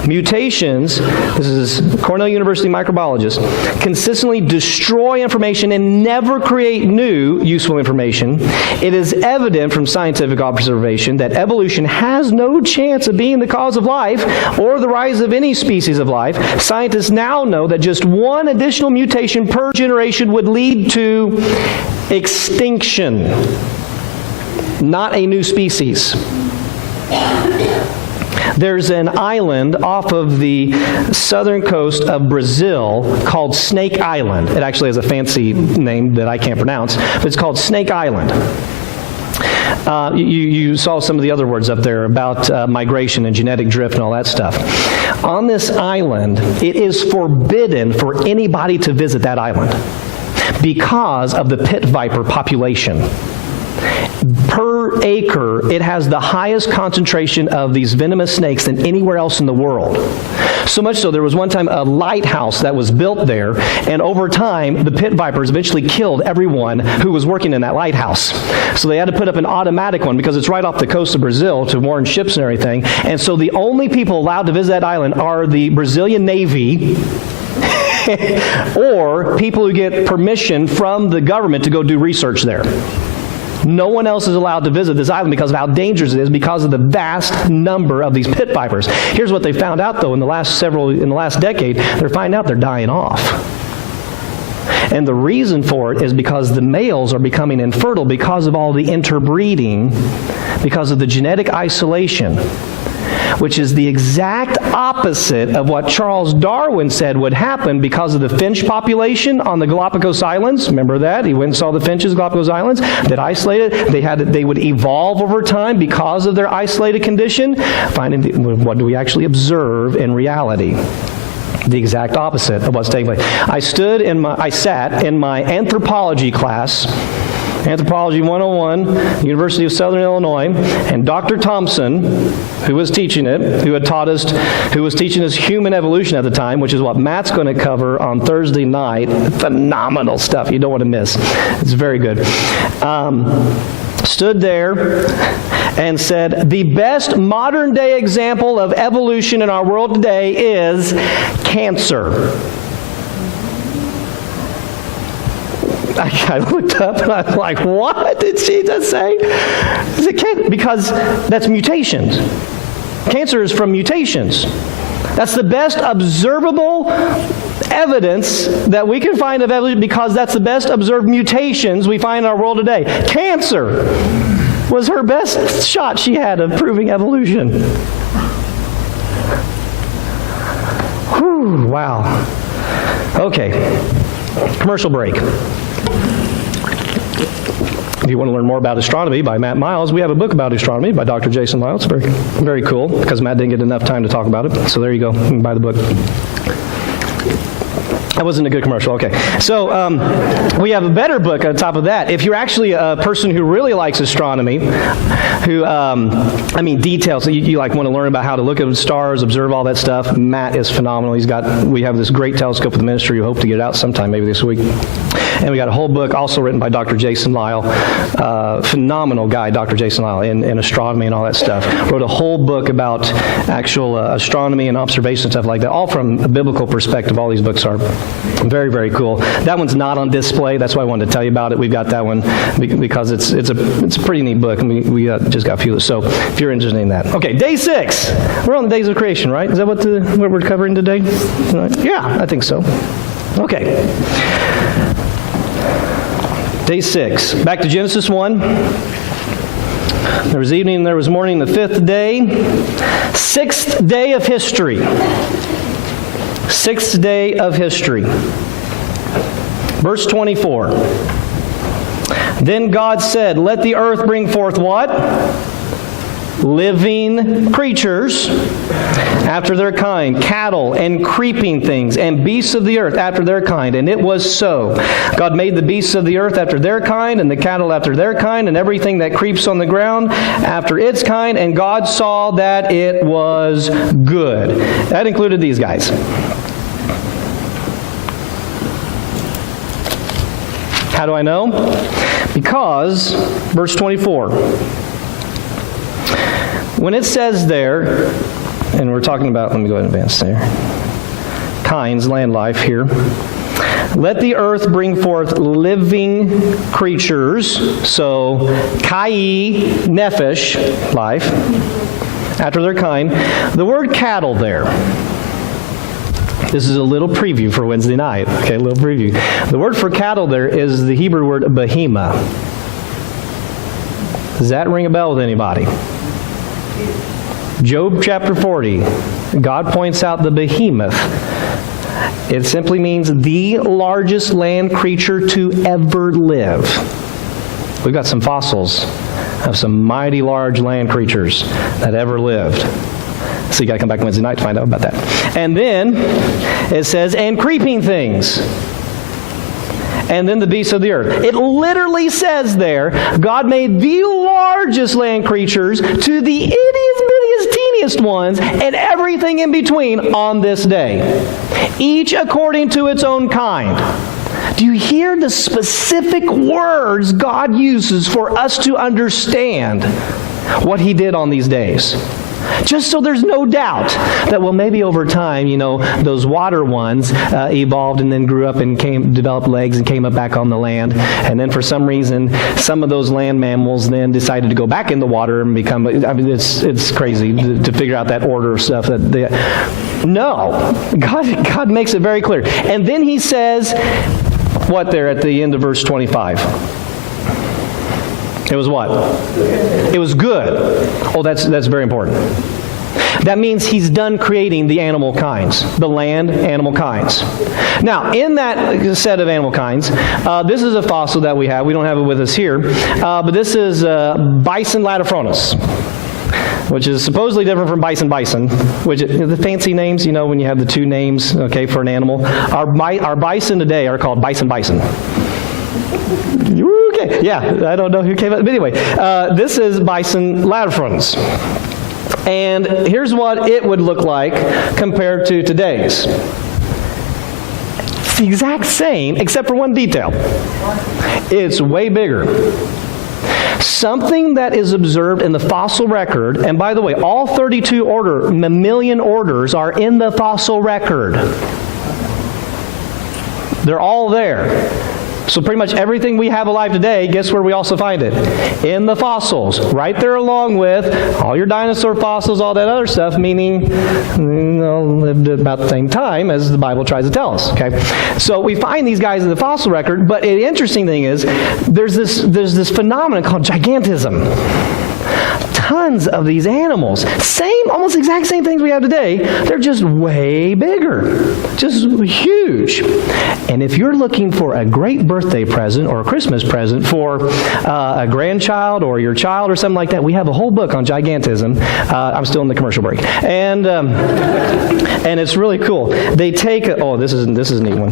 Mutations, this is Cornell University microbiologist, consistently destroy information and never create new useful information. It is evident from scientific observation that evolution has no chance of being the cause of life or the rise of any species of life. Scientists now know that just one additional mutation per generation would lead to extinction, not a new species. There's an island off of the southern coast of Brazil called Snake Island. It actually has a fancy name that I can't pronounce, but it's called Snake Island. You saw some of the other words up there about migration and genetic drift and all that stuff. On this island, it is forbidden for anybody to visit that island because of the pit viper population. Per acre, it has the highest concentration of these venomous snakes than anywhere else in the world. So much so, there was one time a lighthouse that was built there, and over time, the pit vipers eventually killed everyone who was working in that lighthouse. So they had to put up an automatic one because it's right off the coast of Brazil to warn ships and everything. And so the only people allowed to visit that island are the Brazilian Navy or people who get permission from the government to go do research there. No one else is allowed to visit this island because of how dangerous it is, because of the vast number of these pit vipers. Here's what they found out, though, in the last decade, they're finding out they're dying off. And the reason for it is because the males are becoming infertile because of all the interbreeding, because of the genetic isolation, which is the exact opposite of what Charles Darwin said would happen because of the finch population on the Galapagos Islands. Remember that? He went and saw the finches, Galapagos Islands, that isolated. They would evolve over time because of their isolated condition. What do we actually observe in reality? The exact opposite of what's taking place. I sat in my anthropology class, Anthropology 101, University of Southern Illinois, and Dr. Thompson, who was teaching it, who was teaching us human evolution at the time, which is what Matt's going to cover on Thursday night. Phenomenal stuff. You don't want to miss. It's very good. Stood there and said, the best modern day example of evolution in our world today is cancer. I looked up and I was like, what did she just say? Because that's mutations. Cancer is from mutations. That's the best observable evidence that we can find of evolution because that's the best observed mutations we find in our world today. Cancer was her best shot she had of proving evolution. Whew, wow. Okay, commercial break. If you want to learn more about astronomy by Matt Miles, we have a book about astronomy by Dr. Jason Lisle. It's very, very cool because Matt didn't get enough time to talk about it. So there you go. You can buy the book. That wasn't a good commercial. Okay. So we have a better book on top of that. If you're actually a person who really likes astronomy, who, details, you like want to learn about how to look at stars, observe all that stuff, Matt is phenomenal. We have this great telescope with the ministry. We hope to get it out sometime, maybe this week. And we got a whole book also written by Dr. Jason Lisle, phenomenal guy, Dr. Jason Lisle, in astronomy and all that stuff. Wrote a whole book about actual astronomy and observation stuff like that, all from a biblical perspective. All these books are very, very cool. That one's not on display. That's why I wanted to tell you about it. We've got that one because it's a pretty neat book, and we just got a few. So if you're interested in that. Okay, day 6. We're on the days of creation, right? Is that what we're covering today? Yeah, I think so. Okay. Day 6. Back to Genesis 1. There was evening and there was morning, the 5th day. 6th day of history. 6th day of history. Verse 24. Then God said, let the earth bring forth what? Living creatures after their kind, cattle and creeping things, and beasts of the earth after their kind. And it was so. God made the beasts of the earth after their kind, and the cattle after their kind, and everything that creeps on the ground after its kind. And God saw that it was good. That included these guys. How do I know? Because, verse 24, when it says there, and we're talking about, let me go ahead and advance there, kinds, land life here. Let the earth bring forth living creatures, so kai, nephesh, life, after their kind. The word cattle there, this is a little preview for Wednesday night. Okay, a little preview. The word for cattle there is the Hebrew word behemah. Does that ring a bell with anybody? Job chapter 40, God points out the behemoth. It simply means the largest land creature to ever live. We've got some fossils of some mighty large land creatures that ever lived. So you got to come back Wednesday night to find out about that. And then it says, and creeping things. And then the beasts of the earth. It literally says there, God made the largest land creatures to the ittiest, bittiest, teeniest ones, and everything in between on this day. Each according to its own kind. Do you hear the specific words God uses for us to understand what He did on these days? Just so there's no doubt that, well, maybe over time, those water ones evolved and then grew up and developed legs and came up back on the land. And then for some reason, some of those land mammals then decided to go back in the water and become, it's crazy to figure out that order of stuff. No, God makes it very clear. And then He says, what there at the end of verse 25? It was what? It was good. Oh, that's very important. That means He's done creating the animal kinds, the land animal kinds. Now, in that set of animal kinds, this is a fossil that we have. We don't have it with us here, but this is Bison latifronus, which is supposedly different from bison, which the fancy names, when you have the two names, okay, for an animal. Our bison today are called bison. Okay, yeah, I don't know who came up, but anyway, this is Bison latifronus. And here's what it would look like compared to today's. It's the exact same, except for one detail. It's way bigger. Something that is observed in the fossil record, and by the way, all 32 mammalian orders are in the fossil record. They're all there. So pretty much everything we have alive today, guess where we also find it? In the fossils. Right there along with all your dinosaur fossils, all that other stuff, meaning lived at about the same time as the Bible tries to tell us. Okay, so we find these guys in the fossil record, but the interesting thing is there's this phenomenon called gigantism. tons of these animals. Same, almost exact same things we have today. They're just way bigger. Just huge. And if you're looking for a great birthday present or a Christmas present for a grandchild or your child or something like that, we have a whole book on gigantism. I'm still in the commercial break. And it's really cool. They take, this is a neat one.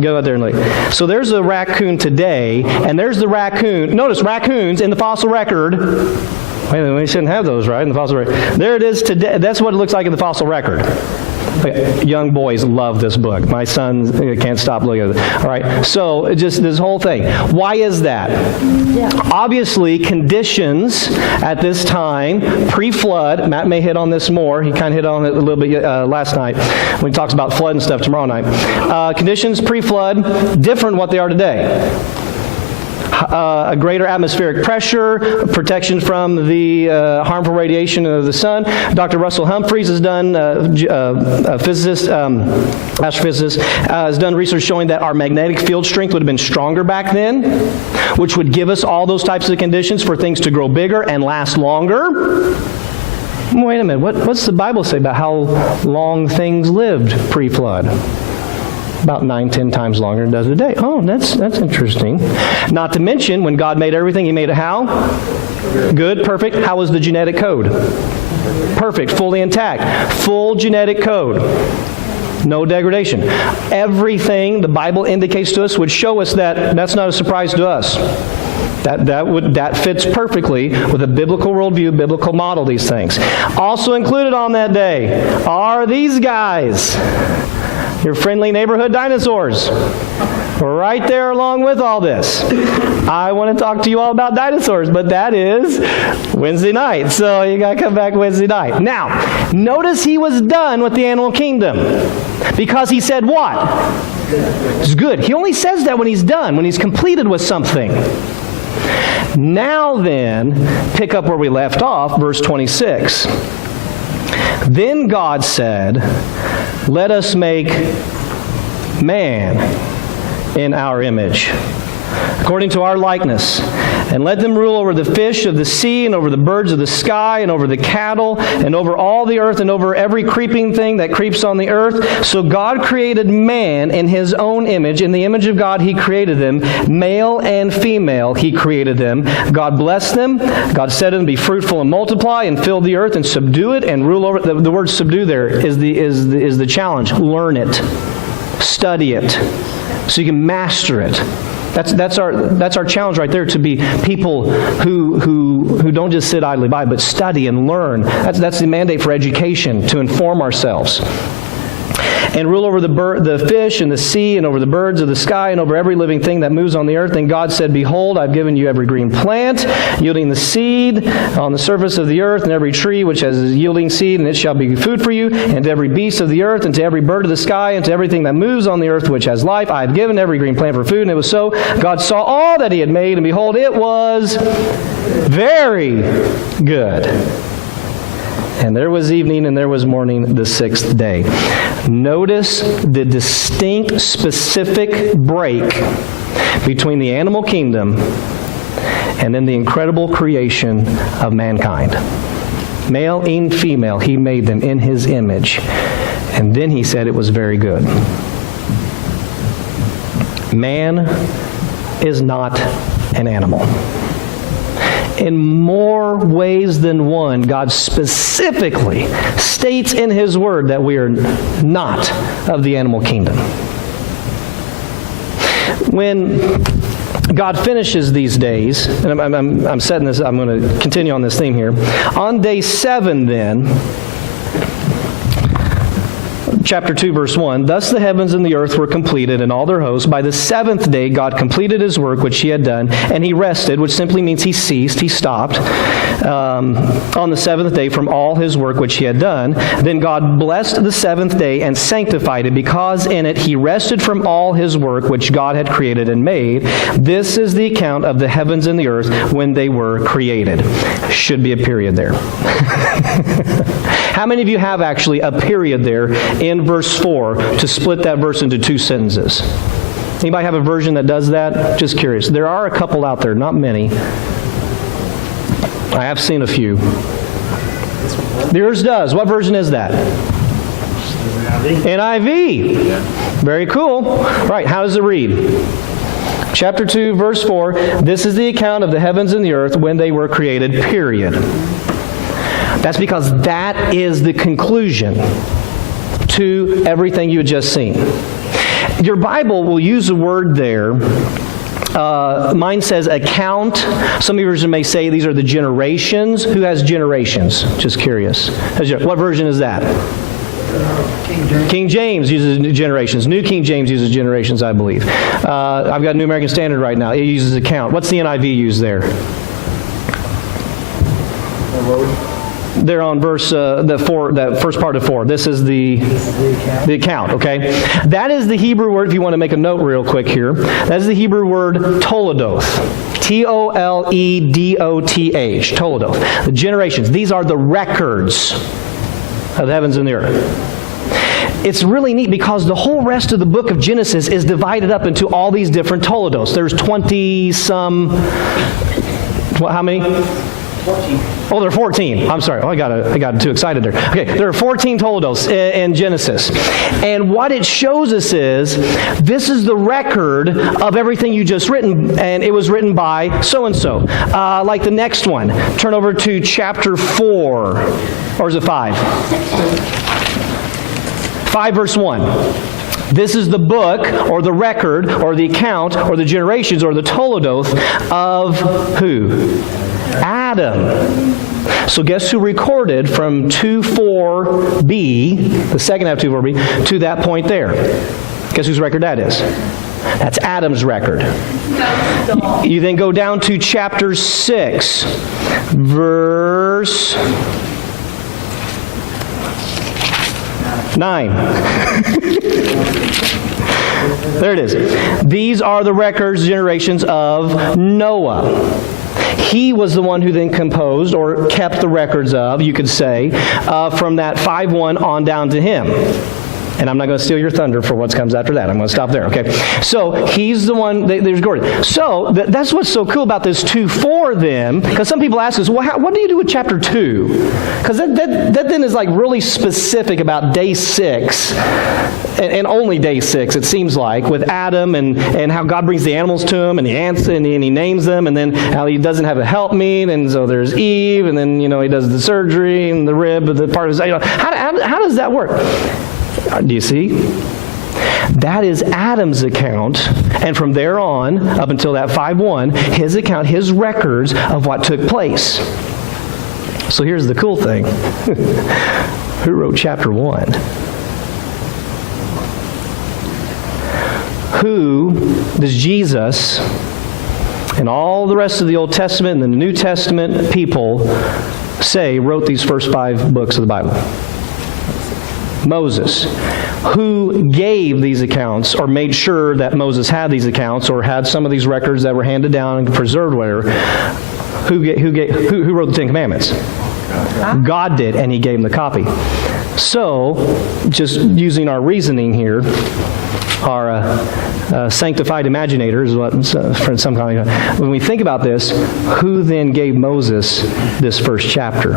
Go out there and look. So there's a raccoon today, and there's the raccoon. Notice raccoons in the fossil record. Wait a minute, we shouldn't have those, right, in the fossil record. There it is today. That's what it looks like in the fossil record. Young boys love this book. My son can't stop looking at it. All right, so just this whole thing. Why is that? Yeah. Obviously, conditions at this time, pre-flood, Matt may hit on this more. He kind of hit on it a little bit last night when he talks about flood and stuff tomorrow night. Conditions pre-flood, different what they are today. A greater atmospheric pressure, protection from the harmful radiation of the sun. Dr. Russell Humphreys has done, a physicist, astrophysicist, has done research showing that our magnetic field strength would have been stronger back then, which would give us all those types of conditions for things to grow bigger and last longer. Wait a minute, what's the Bible say about how long things lived pre-flood? About 9-10 times longer than it does today. Oh, that's interesting. Not to mention, when God made everything, He made it how? Good, perfect. How was the genetic code? Perfect, fully intact. Full genetic code. No degradation. Everything the Bible indicates to us would show us that that's not a surprise to us. That fits perfectly with a biblical worldview, biblical model, these things. Also included on that day are these guys. Your friendly neighborhood dinosaurs. Right there along with all this. I want to talk to you all about dinosaurs, but that is Wednesday night. So you got to come back Wednesday night. Now, notice he was done with the animal kingdom. Because he said what? It's good. He only says that when he's done, when he's completed with something. Now then, pick up where we left off, verse 26. Then God said, let us make man in our image, according to our likeness, and let them rule over the fish of the sea, and over the birds of the sky, and over the cattle, and over all the earth, and over every creeping thing that creeps on the earth. So God created man in His own image. In the image of God He created them. Male and female He created them. God blessed them. God said to them, be fruitful and multiply, and fill the earth, and subdue it, and rule over it. The word subdue there is the challenge. Learn it. Study it. So you can master it. That's our challenge right there, to be people who don't just sit idly by, but study and learn. That's the mandate for education, to inform ourselves. And rule over the fish and the sea, and over the birds of the sky, and over every living thing that moves on the earth. And God said, behold, I've given you every green plant, yielding the seed on the surface of the earth, and every tree which has yielding seed, and it shall be food for you, and to every beast of the earth, and to every bird of the sky, and to everything that moves on the earth which has life, I have given every green plant for food. And it was so. God saw all that He had made, and behold, it was very good. And there was evening and there was morning the sixth day. Notice the distinct, specific break between the animal kingdom and then the incredible creation of mankind. Male and female, He made them in His image. And then He said it was very good. Man is not an animal. In more ways than one, God specifically states in His Word that we are not of the animal kingdom. When God finishes these days, and I'm setting this, I'm going to continue on this theme here. On day 7 then, chapter 2, verse 1, thus the heavens and the earth were completed and all their hosts. By the 7th day, God completed His work which He had done, and He rested, which simply means He ceased, He stopped, on the 7th day from all His work which He had done. Then God blessed the 7th day and sanctified it, because in it He rested from all His work which God had created and made. This is the account of the heavens and the earth when they were created. Should be a period there. How many of you have actually a period there in verse 4 to split that verse into 2 sentences? Anybody have a version that does that? Just curious. There are a couple out there, not many. I have seen a few. Yours does. What version is that? NIV. Very cool. Right, how does it read? Chapter 2, verse 4, this is the account of the heavens and the earth when they were created, period. That's because that is the conclusion to everything you had just seen. Your Bible will use a word there. Mine says account. Some of yours may say these are the generations. Who has generations? Just curious. What version is that? King James uses generations. New King James uses generations, I believe. I've got New American Standard right now. It uses account. What's the NIV use there? They're on verse that first part of 4. This is the account, okay? That is the Hebrew word, if you want to make a note real quick here. That is the Hebrew word toledoth. Toledoth. Toledoth. The generations. These are the records of the heavens and the earth. It's really neat because the whole rest of the book of Genesis is divided up into all these different toledoths. There's 20-some... how many? 14. Oh, there are 14. I'm sorry. Oh, I got too excited there. Okay, there are 14 toledoths in Genesis. And what it shows us is, this is the record of everything you just written, and it was written by so-and-so. Like the next one. Turn over to chapter 4. Or is it 5? 5 verse 1. This is the book, or the record, or the account, or the generations, or the toledoth of who? Adam. So guess who recorded from 2:4b, the second half of 2:4b, to that point there? Guess whose record that is? That's Adam's record. You then go down to chapter 6, verse 9. There it is. These are the records, generations of Noah. He was the one who then composed or kept the records of, you could say, from that 5:1 on down to him. And I'm not going to steal your thunder for what comes after that. I'm going to stop there, okay? So he's the one that recorded. So that's what's so cool about this 2:4 then, because some people ask us, well, what do you do with chapter 2? Because that then is like really specific about day 6, and only day 6, it seems like, with Adam and how God brings the animals to him, and the ants, and he names them, and then how he doesn't have a helpmeet, and so there's Eve, and then, he does the surgery, and the rib, the part of how does that work? Do you see? That is Adam's account, and from there on, up until that 5:1, his account, his records of what took place. So here's the cool thing. Who wrote chapter 1? Who does Jesus and all the rest of the Old Testament and the New Testament people say wrote these first 5 books of the Bible? Moses. Who gave these accounts, or made sure that Moses had these accounts, or had some of these records that were handed down and preserved, whatever? Who wrote the 10 Commandments? God did, and he gave him the copy. So, just using our reasoning here, our sanctified imaginator is what for some kind of, when we think about this, who then gave Moses this first chapter?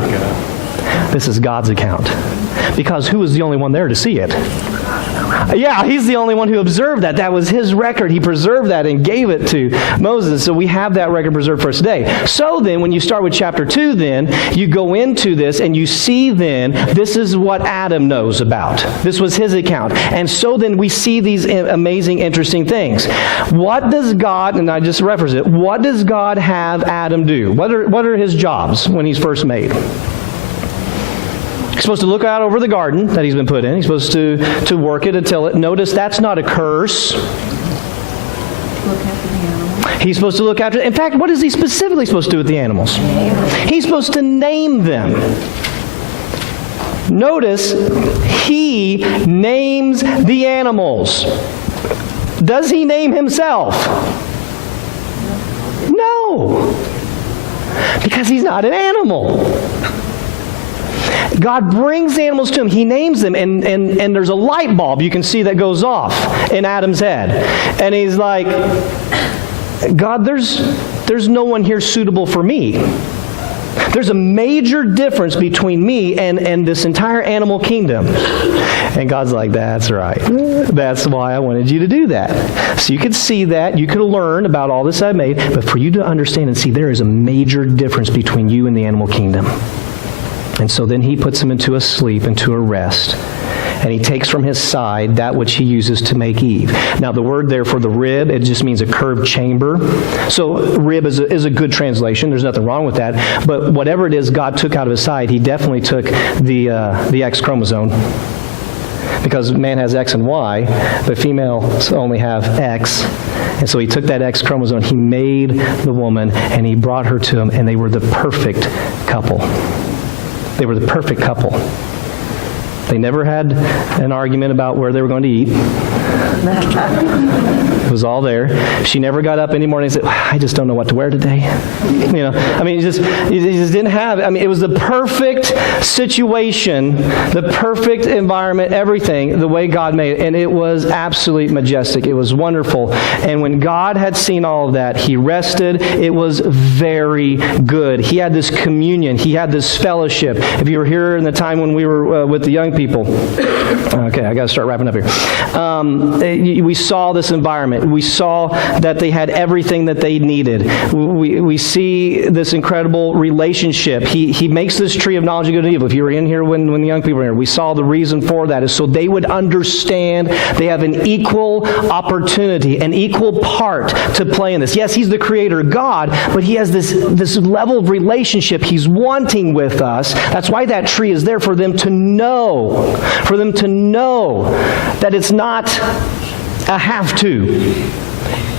This is God's account. Because who was the only one there to see it? Yeah, he's the only one who observed that. That was his record. He preserved that and gave it to Moses. So we have that record preserved for us today. So then, when you start with chapter 2, then, you go into this and you see then, this is what Adam knows about. This was his account. And so then we see these amazing, interesting things. What does God, and I just reference it, what does God have Adam do? What are his jobs when he's first made? He's supposed to look out over the garden that he's been put in. He's supposed to work it and till it. Notice that's not a curse. Look after the animals. He's supposed to look after. In fact, what is he specifically supposed to do with the animals? He's supposed to name them. Notice he names the animals. Does he name himself? No. Because he's not an animal. God brings the animals to him. He names them, and there's a light bulb you can see that goes off in Adam's head. And he's like, God, there's no one here suitable for me. There's a major difference between me and this entire animal kingdom. And God's like, that's right. That's why I wanted you to do that. So you could see that. You could learn about all this I made. But for you to understand and see, there is a major difference between you and the animal kingdom. And so then he puts him into a sleep, into a rest. And he takes from his side that which he uses to make Eve. Now, the word there for the rib, it just means a curved chamber. So rib is a good translation. There's nothing wrong with that. But whatever it is God took out of his side, he definitely took the X chromosome. Because man has X and Y, but females only have X. And so he took that X chromosome, he made the woman, and he brought her to him, and they were the perfect couple. They were the perfect couple. They never had an argument about where they were going to eat. It was all there. She never got up any morning and said, I just don't know what to wear today. You just didn't have, it was the perfect situation, the perfect environment, everything, the way God made it. And it was absolutely majestic. It was wonderful. And when God had seen all of that, he rested. It was very good. He had this communion. He had this fellowship. If you were here in the time when we were with the young people, okay, I got to start wrapping up here. We saw this environment. We saw that they had everything that they needed. We see this incredible relationship. He makes this tree of knowledge of good and evil. If you were in here when the young people were here, we saw the reason for that is so they would understand they have an equal opportunity, an equal part to play in this. Yes, he's the creator God, but he has this level of relationship he's wanting with us. That's why that tree is there, for them to know that it's not a have to,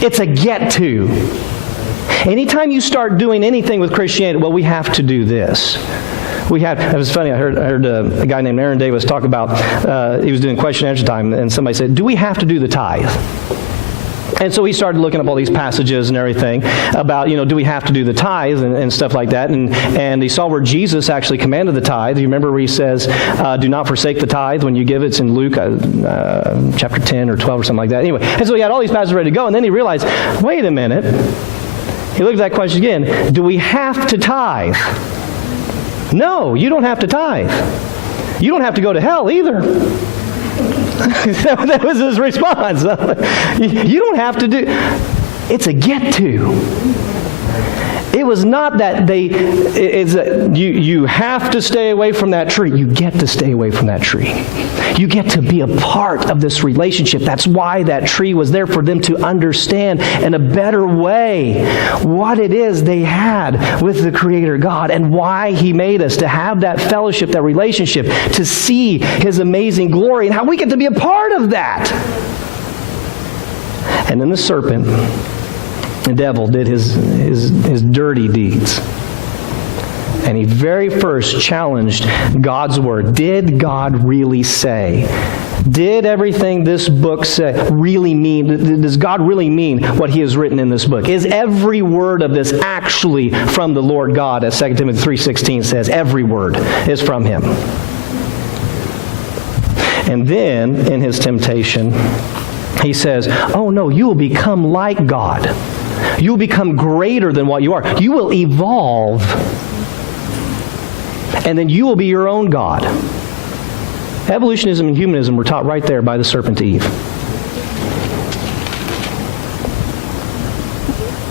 it's a get to. Anytime you start doing anything with Christianity, well, we have to do this. It was funny, I heard a guy named Aaron Davis talk about, he was doing question and answer time, and somebody said, do we have to do the tithe? And so he started looking up all these passages and everything about, do we have to do the tithe and stuff like that. And he saw where Jesus actually commanded the tithe. You remember where he says, do not forsake the tithe when you give it. It's in Luke chapter 10 or 12 or something like that. Anyway, and so he had all these passages ready to go. And then he realized, wait a minute. He looked at that question again. Do we have to tithe? No, you don't have to tithe. You don't have to go to hell either. That was his response. You don't have to do. It's a get to. It was not that you have to stay away from that tree. You get to stay away from that tree. You get to be a part of this relationship. That's why that tree was there, for them to understand in a better way what it is they had with the Creator God and why he made us, to have that fellowship, that relationship, to see his amazing glory and how we get to be a part of that. And then the serpent, the devil, did his dirty deeds. And he very first challenged God's word. Did God really say? Did everything this book say really mean? Does God really mean what he has written in this book? Is every word of this actually from the Lord God? As 2 Timothy 3:16 says, every word is from him. And then, in his temptation, he says, oh no, you will become like God. You will become greater than what you are. You will evolve. And then you will be your own God. Evolutionism and humanism were taught right there by the serpent to Eve.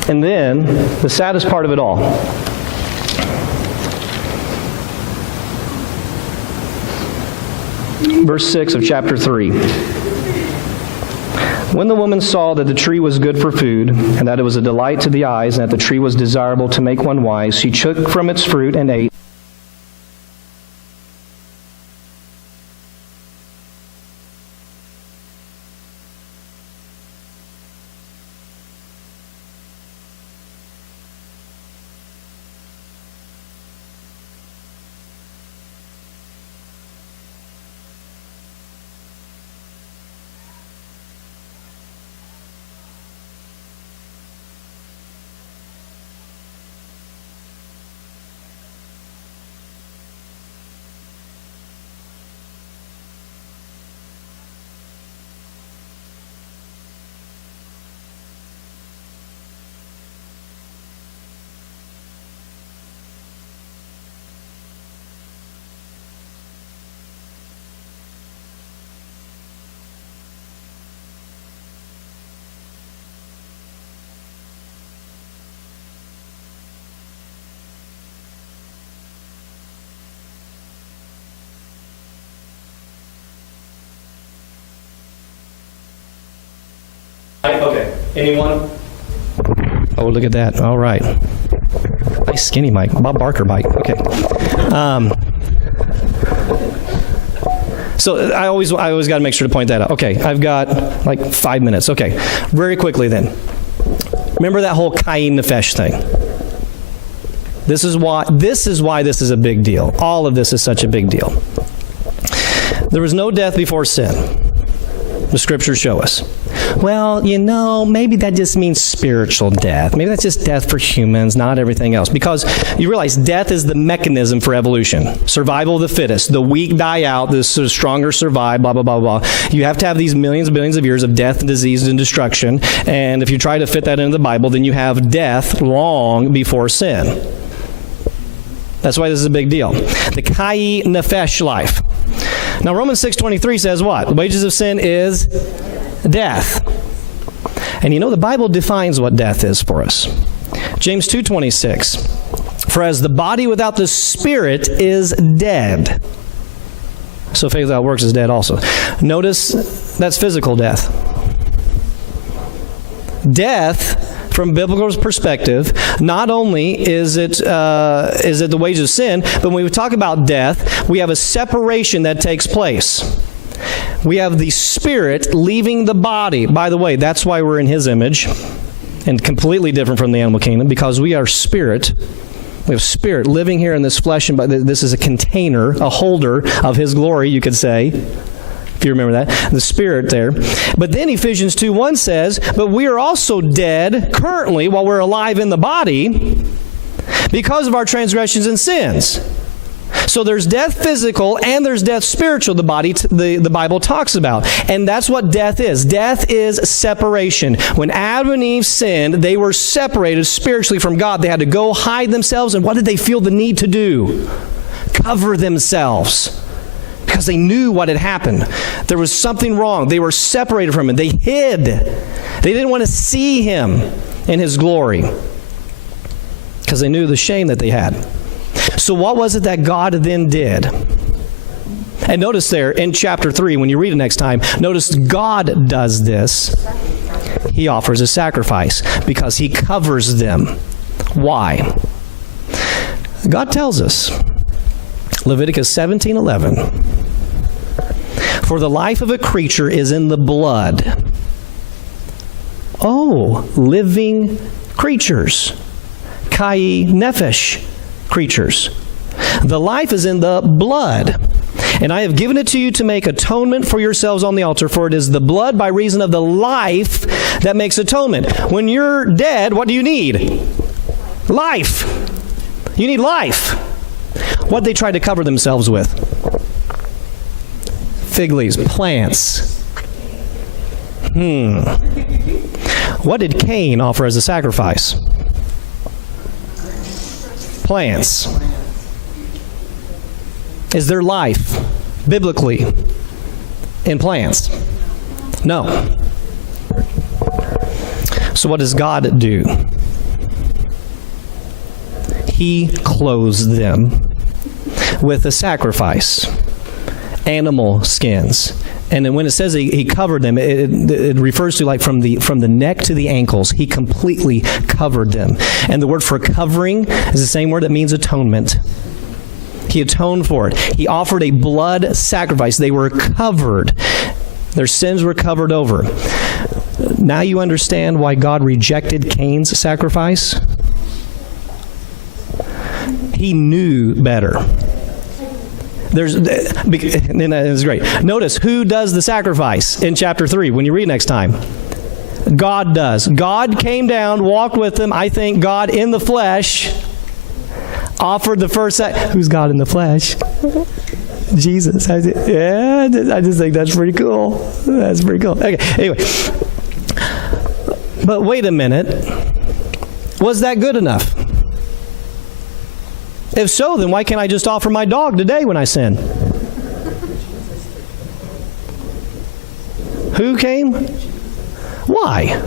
And then, the saddest part of it all. Verse 6 of chapter 3. When the woman saw that the tree was good for food, and that it was a delight to the eyes, and that the tree was desirable to make one wise, she took from its fruit and ate. Anyone? Oh, look at that. All right. Nice skinny mic. Bob Barker mic. Okay. So I always got to make sure to point that out. Okay, I've got like 5 minutes. Okay, very quickly then. Remember that whole Cain Nefesh thing. This is why this is a big deal. All of this is such a big deal. There was no death before sin. The scriptures show us. Well, maybe that just means spiritual death. Maybe that's just death for humans, not everything else. Because you realize death is the mechanism for evolution. Survival of the fittest. The weak die out, the stronger survive, blah, blah, blah, blah. You have to have these millions and billions of years of death and disease and destruction. And if you try to fit that into the Bible, then you have death long before sin. That's why this is a big deal. The Cain Nefesh life. Now, Romans 6:23 says what? The wages of sin is death. And the Bible defines what death is for us. James 2:26. For as the body without the spirit is dead, so faith without works is dead also. Notice that's physical death. Death, from biblical perspective, not only is it the wages of sin, but when we talk about death, we have a separation that takes place. We have the spirit leaving the body. By the way, that's why we're in His image, and completely different from the animal kingdom, because we are spirit. We have spirit living here in this flesh, and this is a container, a holder of His glory, you could say. If you remember that, the Spirit there. But then Ephesians 2:1 says, but we are also dead currently while we're alive in the body because of our transgressions and sins. So there's death physical and there's death spiritual, the Bible talks about. And that's what death is. Death is separation. When Adam and Eve sinned, they were separated spiritually from God. They had to go hide themselves. And what did they feel the need to do? Cover themselves. Because they knew what had happened. There was something wrong. They were separated from Him. They hid. They didn't want to see Him in His glory. Because they knew the shame that they had. So what was it that God then did? And notice there in chapter 3, when you read it next time, notice God does this. He offers a sacrifice because He covers them. Why? God tells us, Leviticus 17:11, for the life of a creature is in the blood. Oh, living creatures. Cain Nefesh creatures. The life is in the blood. And I have given it to you to make atonement for yourselves on the altar, for it is the blood by reason of the life that makes atonement. When you're dead, what do you need? Life. You need life. What they tried to cover themselves with? Fig leaves, plants. What did Cain offer as a sacrifice? Plants. Is there life, biblically, in plants? No. So what does God do? He clothes them with a sacrifice, animal skins. And then when it says he covered them, it refers to like from the neck to the ankles. He completely covered them. And the word for covering is the same word that means atonement. He atoned for it. He offered a blood sacrifice. They were covered. Their sins were covered over. Now you understand why God rejected Cain's sacrifice? He knew better. It's great. Notice who does the sacrifice in chapter 3 when you read next time. God does. God came down, walked with them. I think God in the flesh offered the first Who's God in the flesh? Jesus. I just think that's pretty cool. That's pretty cool. Okay, anyway. But wait a minute. Was that good enough? If so, then why can't I just offer my dog today when I sin? Who came? Why?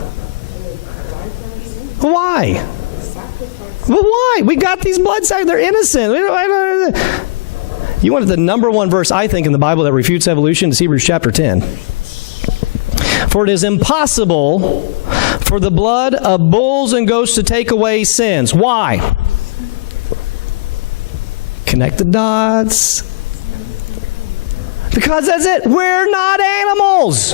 Why? Well, why? We got these blood sacrifices. They're innocent. You wanted the number one verse, I think, in the Bible that refutes evolution is Hebrews chapter 10. For it is impossible for the blood of bulls and goats to take away sins. Why? Connect the dots. Because that's it. We're not animals.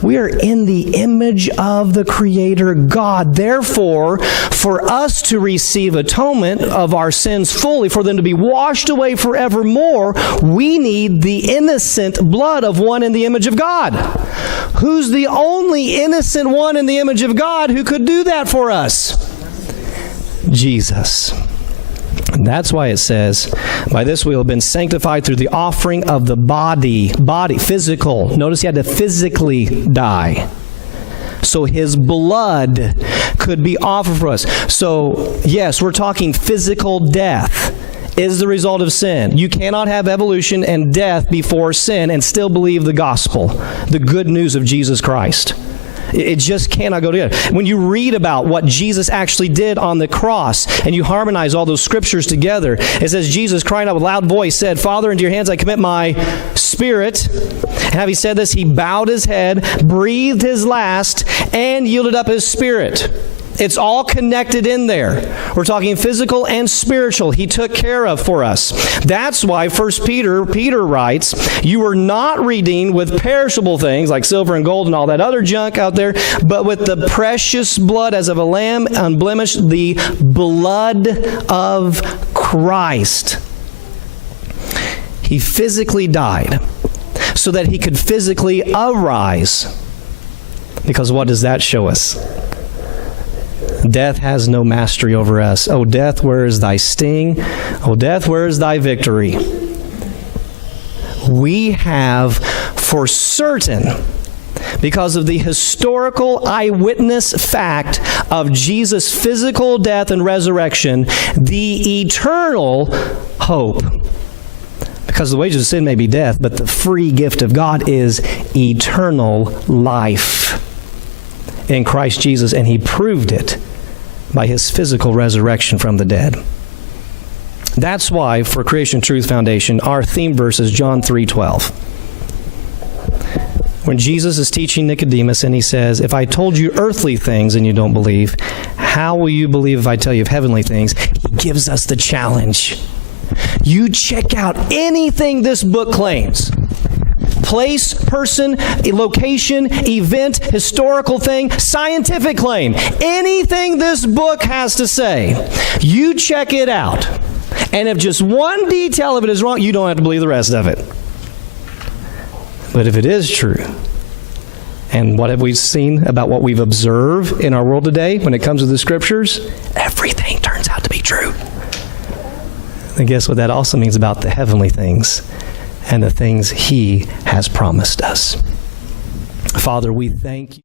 We are in the image of the Creator God. Therefore, for us to receive atonement of our sins fully, for them to be washed away forevermore, we need the innocent blood of one in the image of God. Who's the only innocent one in the image of God who could do that for us? Jesus. And that's why it says, by this we have been sanctified through the offering of the body, physical. Notice he had to physically die. So his blood could be offered for us. So, yes, we're talking physical death is the result of sin. You cannot have evolution and death before sin and still believe the gospel, the good news of Jesus Christ. It just cannot go together. When you read about what Jesus actually did on the cross and you harmonize all those scriptures together, it says Jesus, crying out with a loud voice, said, Father, into your hands I commit my spirit. And having said this, he bowed his head, breathed his last, and yielded up his spirit. It's all connected in there. We're talking physical and spiritual. He took care of for us. That's why 1 Peter writes, you were not redeemed with perishable things like silver and gold and all that other junk out there, but with the precious blood as of a lamb, unblemished, the blood of Christ. He physically died so that he could physically arise. Because what does that show us? Death has no mastery over us. O death, where is thy sting? O death, where is thy victory? We have for certain, because of the historical eyewitness fact of Jesus' physical death and resurrection, the eternal hope. Because the wages of sin may be death, but the free gift of God is eternal life in Christ Jesus, and he proved it by his physical resurrection from the dead. That's why, for Creation Truth Foundation, our theme verse is John 3:12. When Jesus is teaching Nicodemus and he says, if I told you earthly things and you don't believe, how will you believe if I tell you of heavenly things? He gives us the challenge. You check out anything this book claims. Place, person, location, event, historical thing, scientific claim. Anything this book has to say, you check it out. And if just one detail of it is wrong, you don't have to believe the rest of it. But if it is true, and what have we seen about what we've observed in our world today when it comes to the Scriptures? Everything turns out to be true. And guess what that also means about the heavenly things and the things he has promised us. Father, we thank you.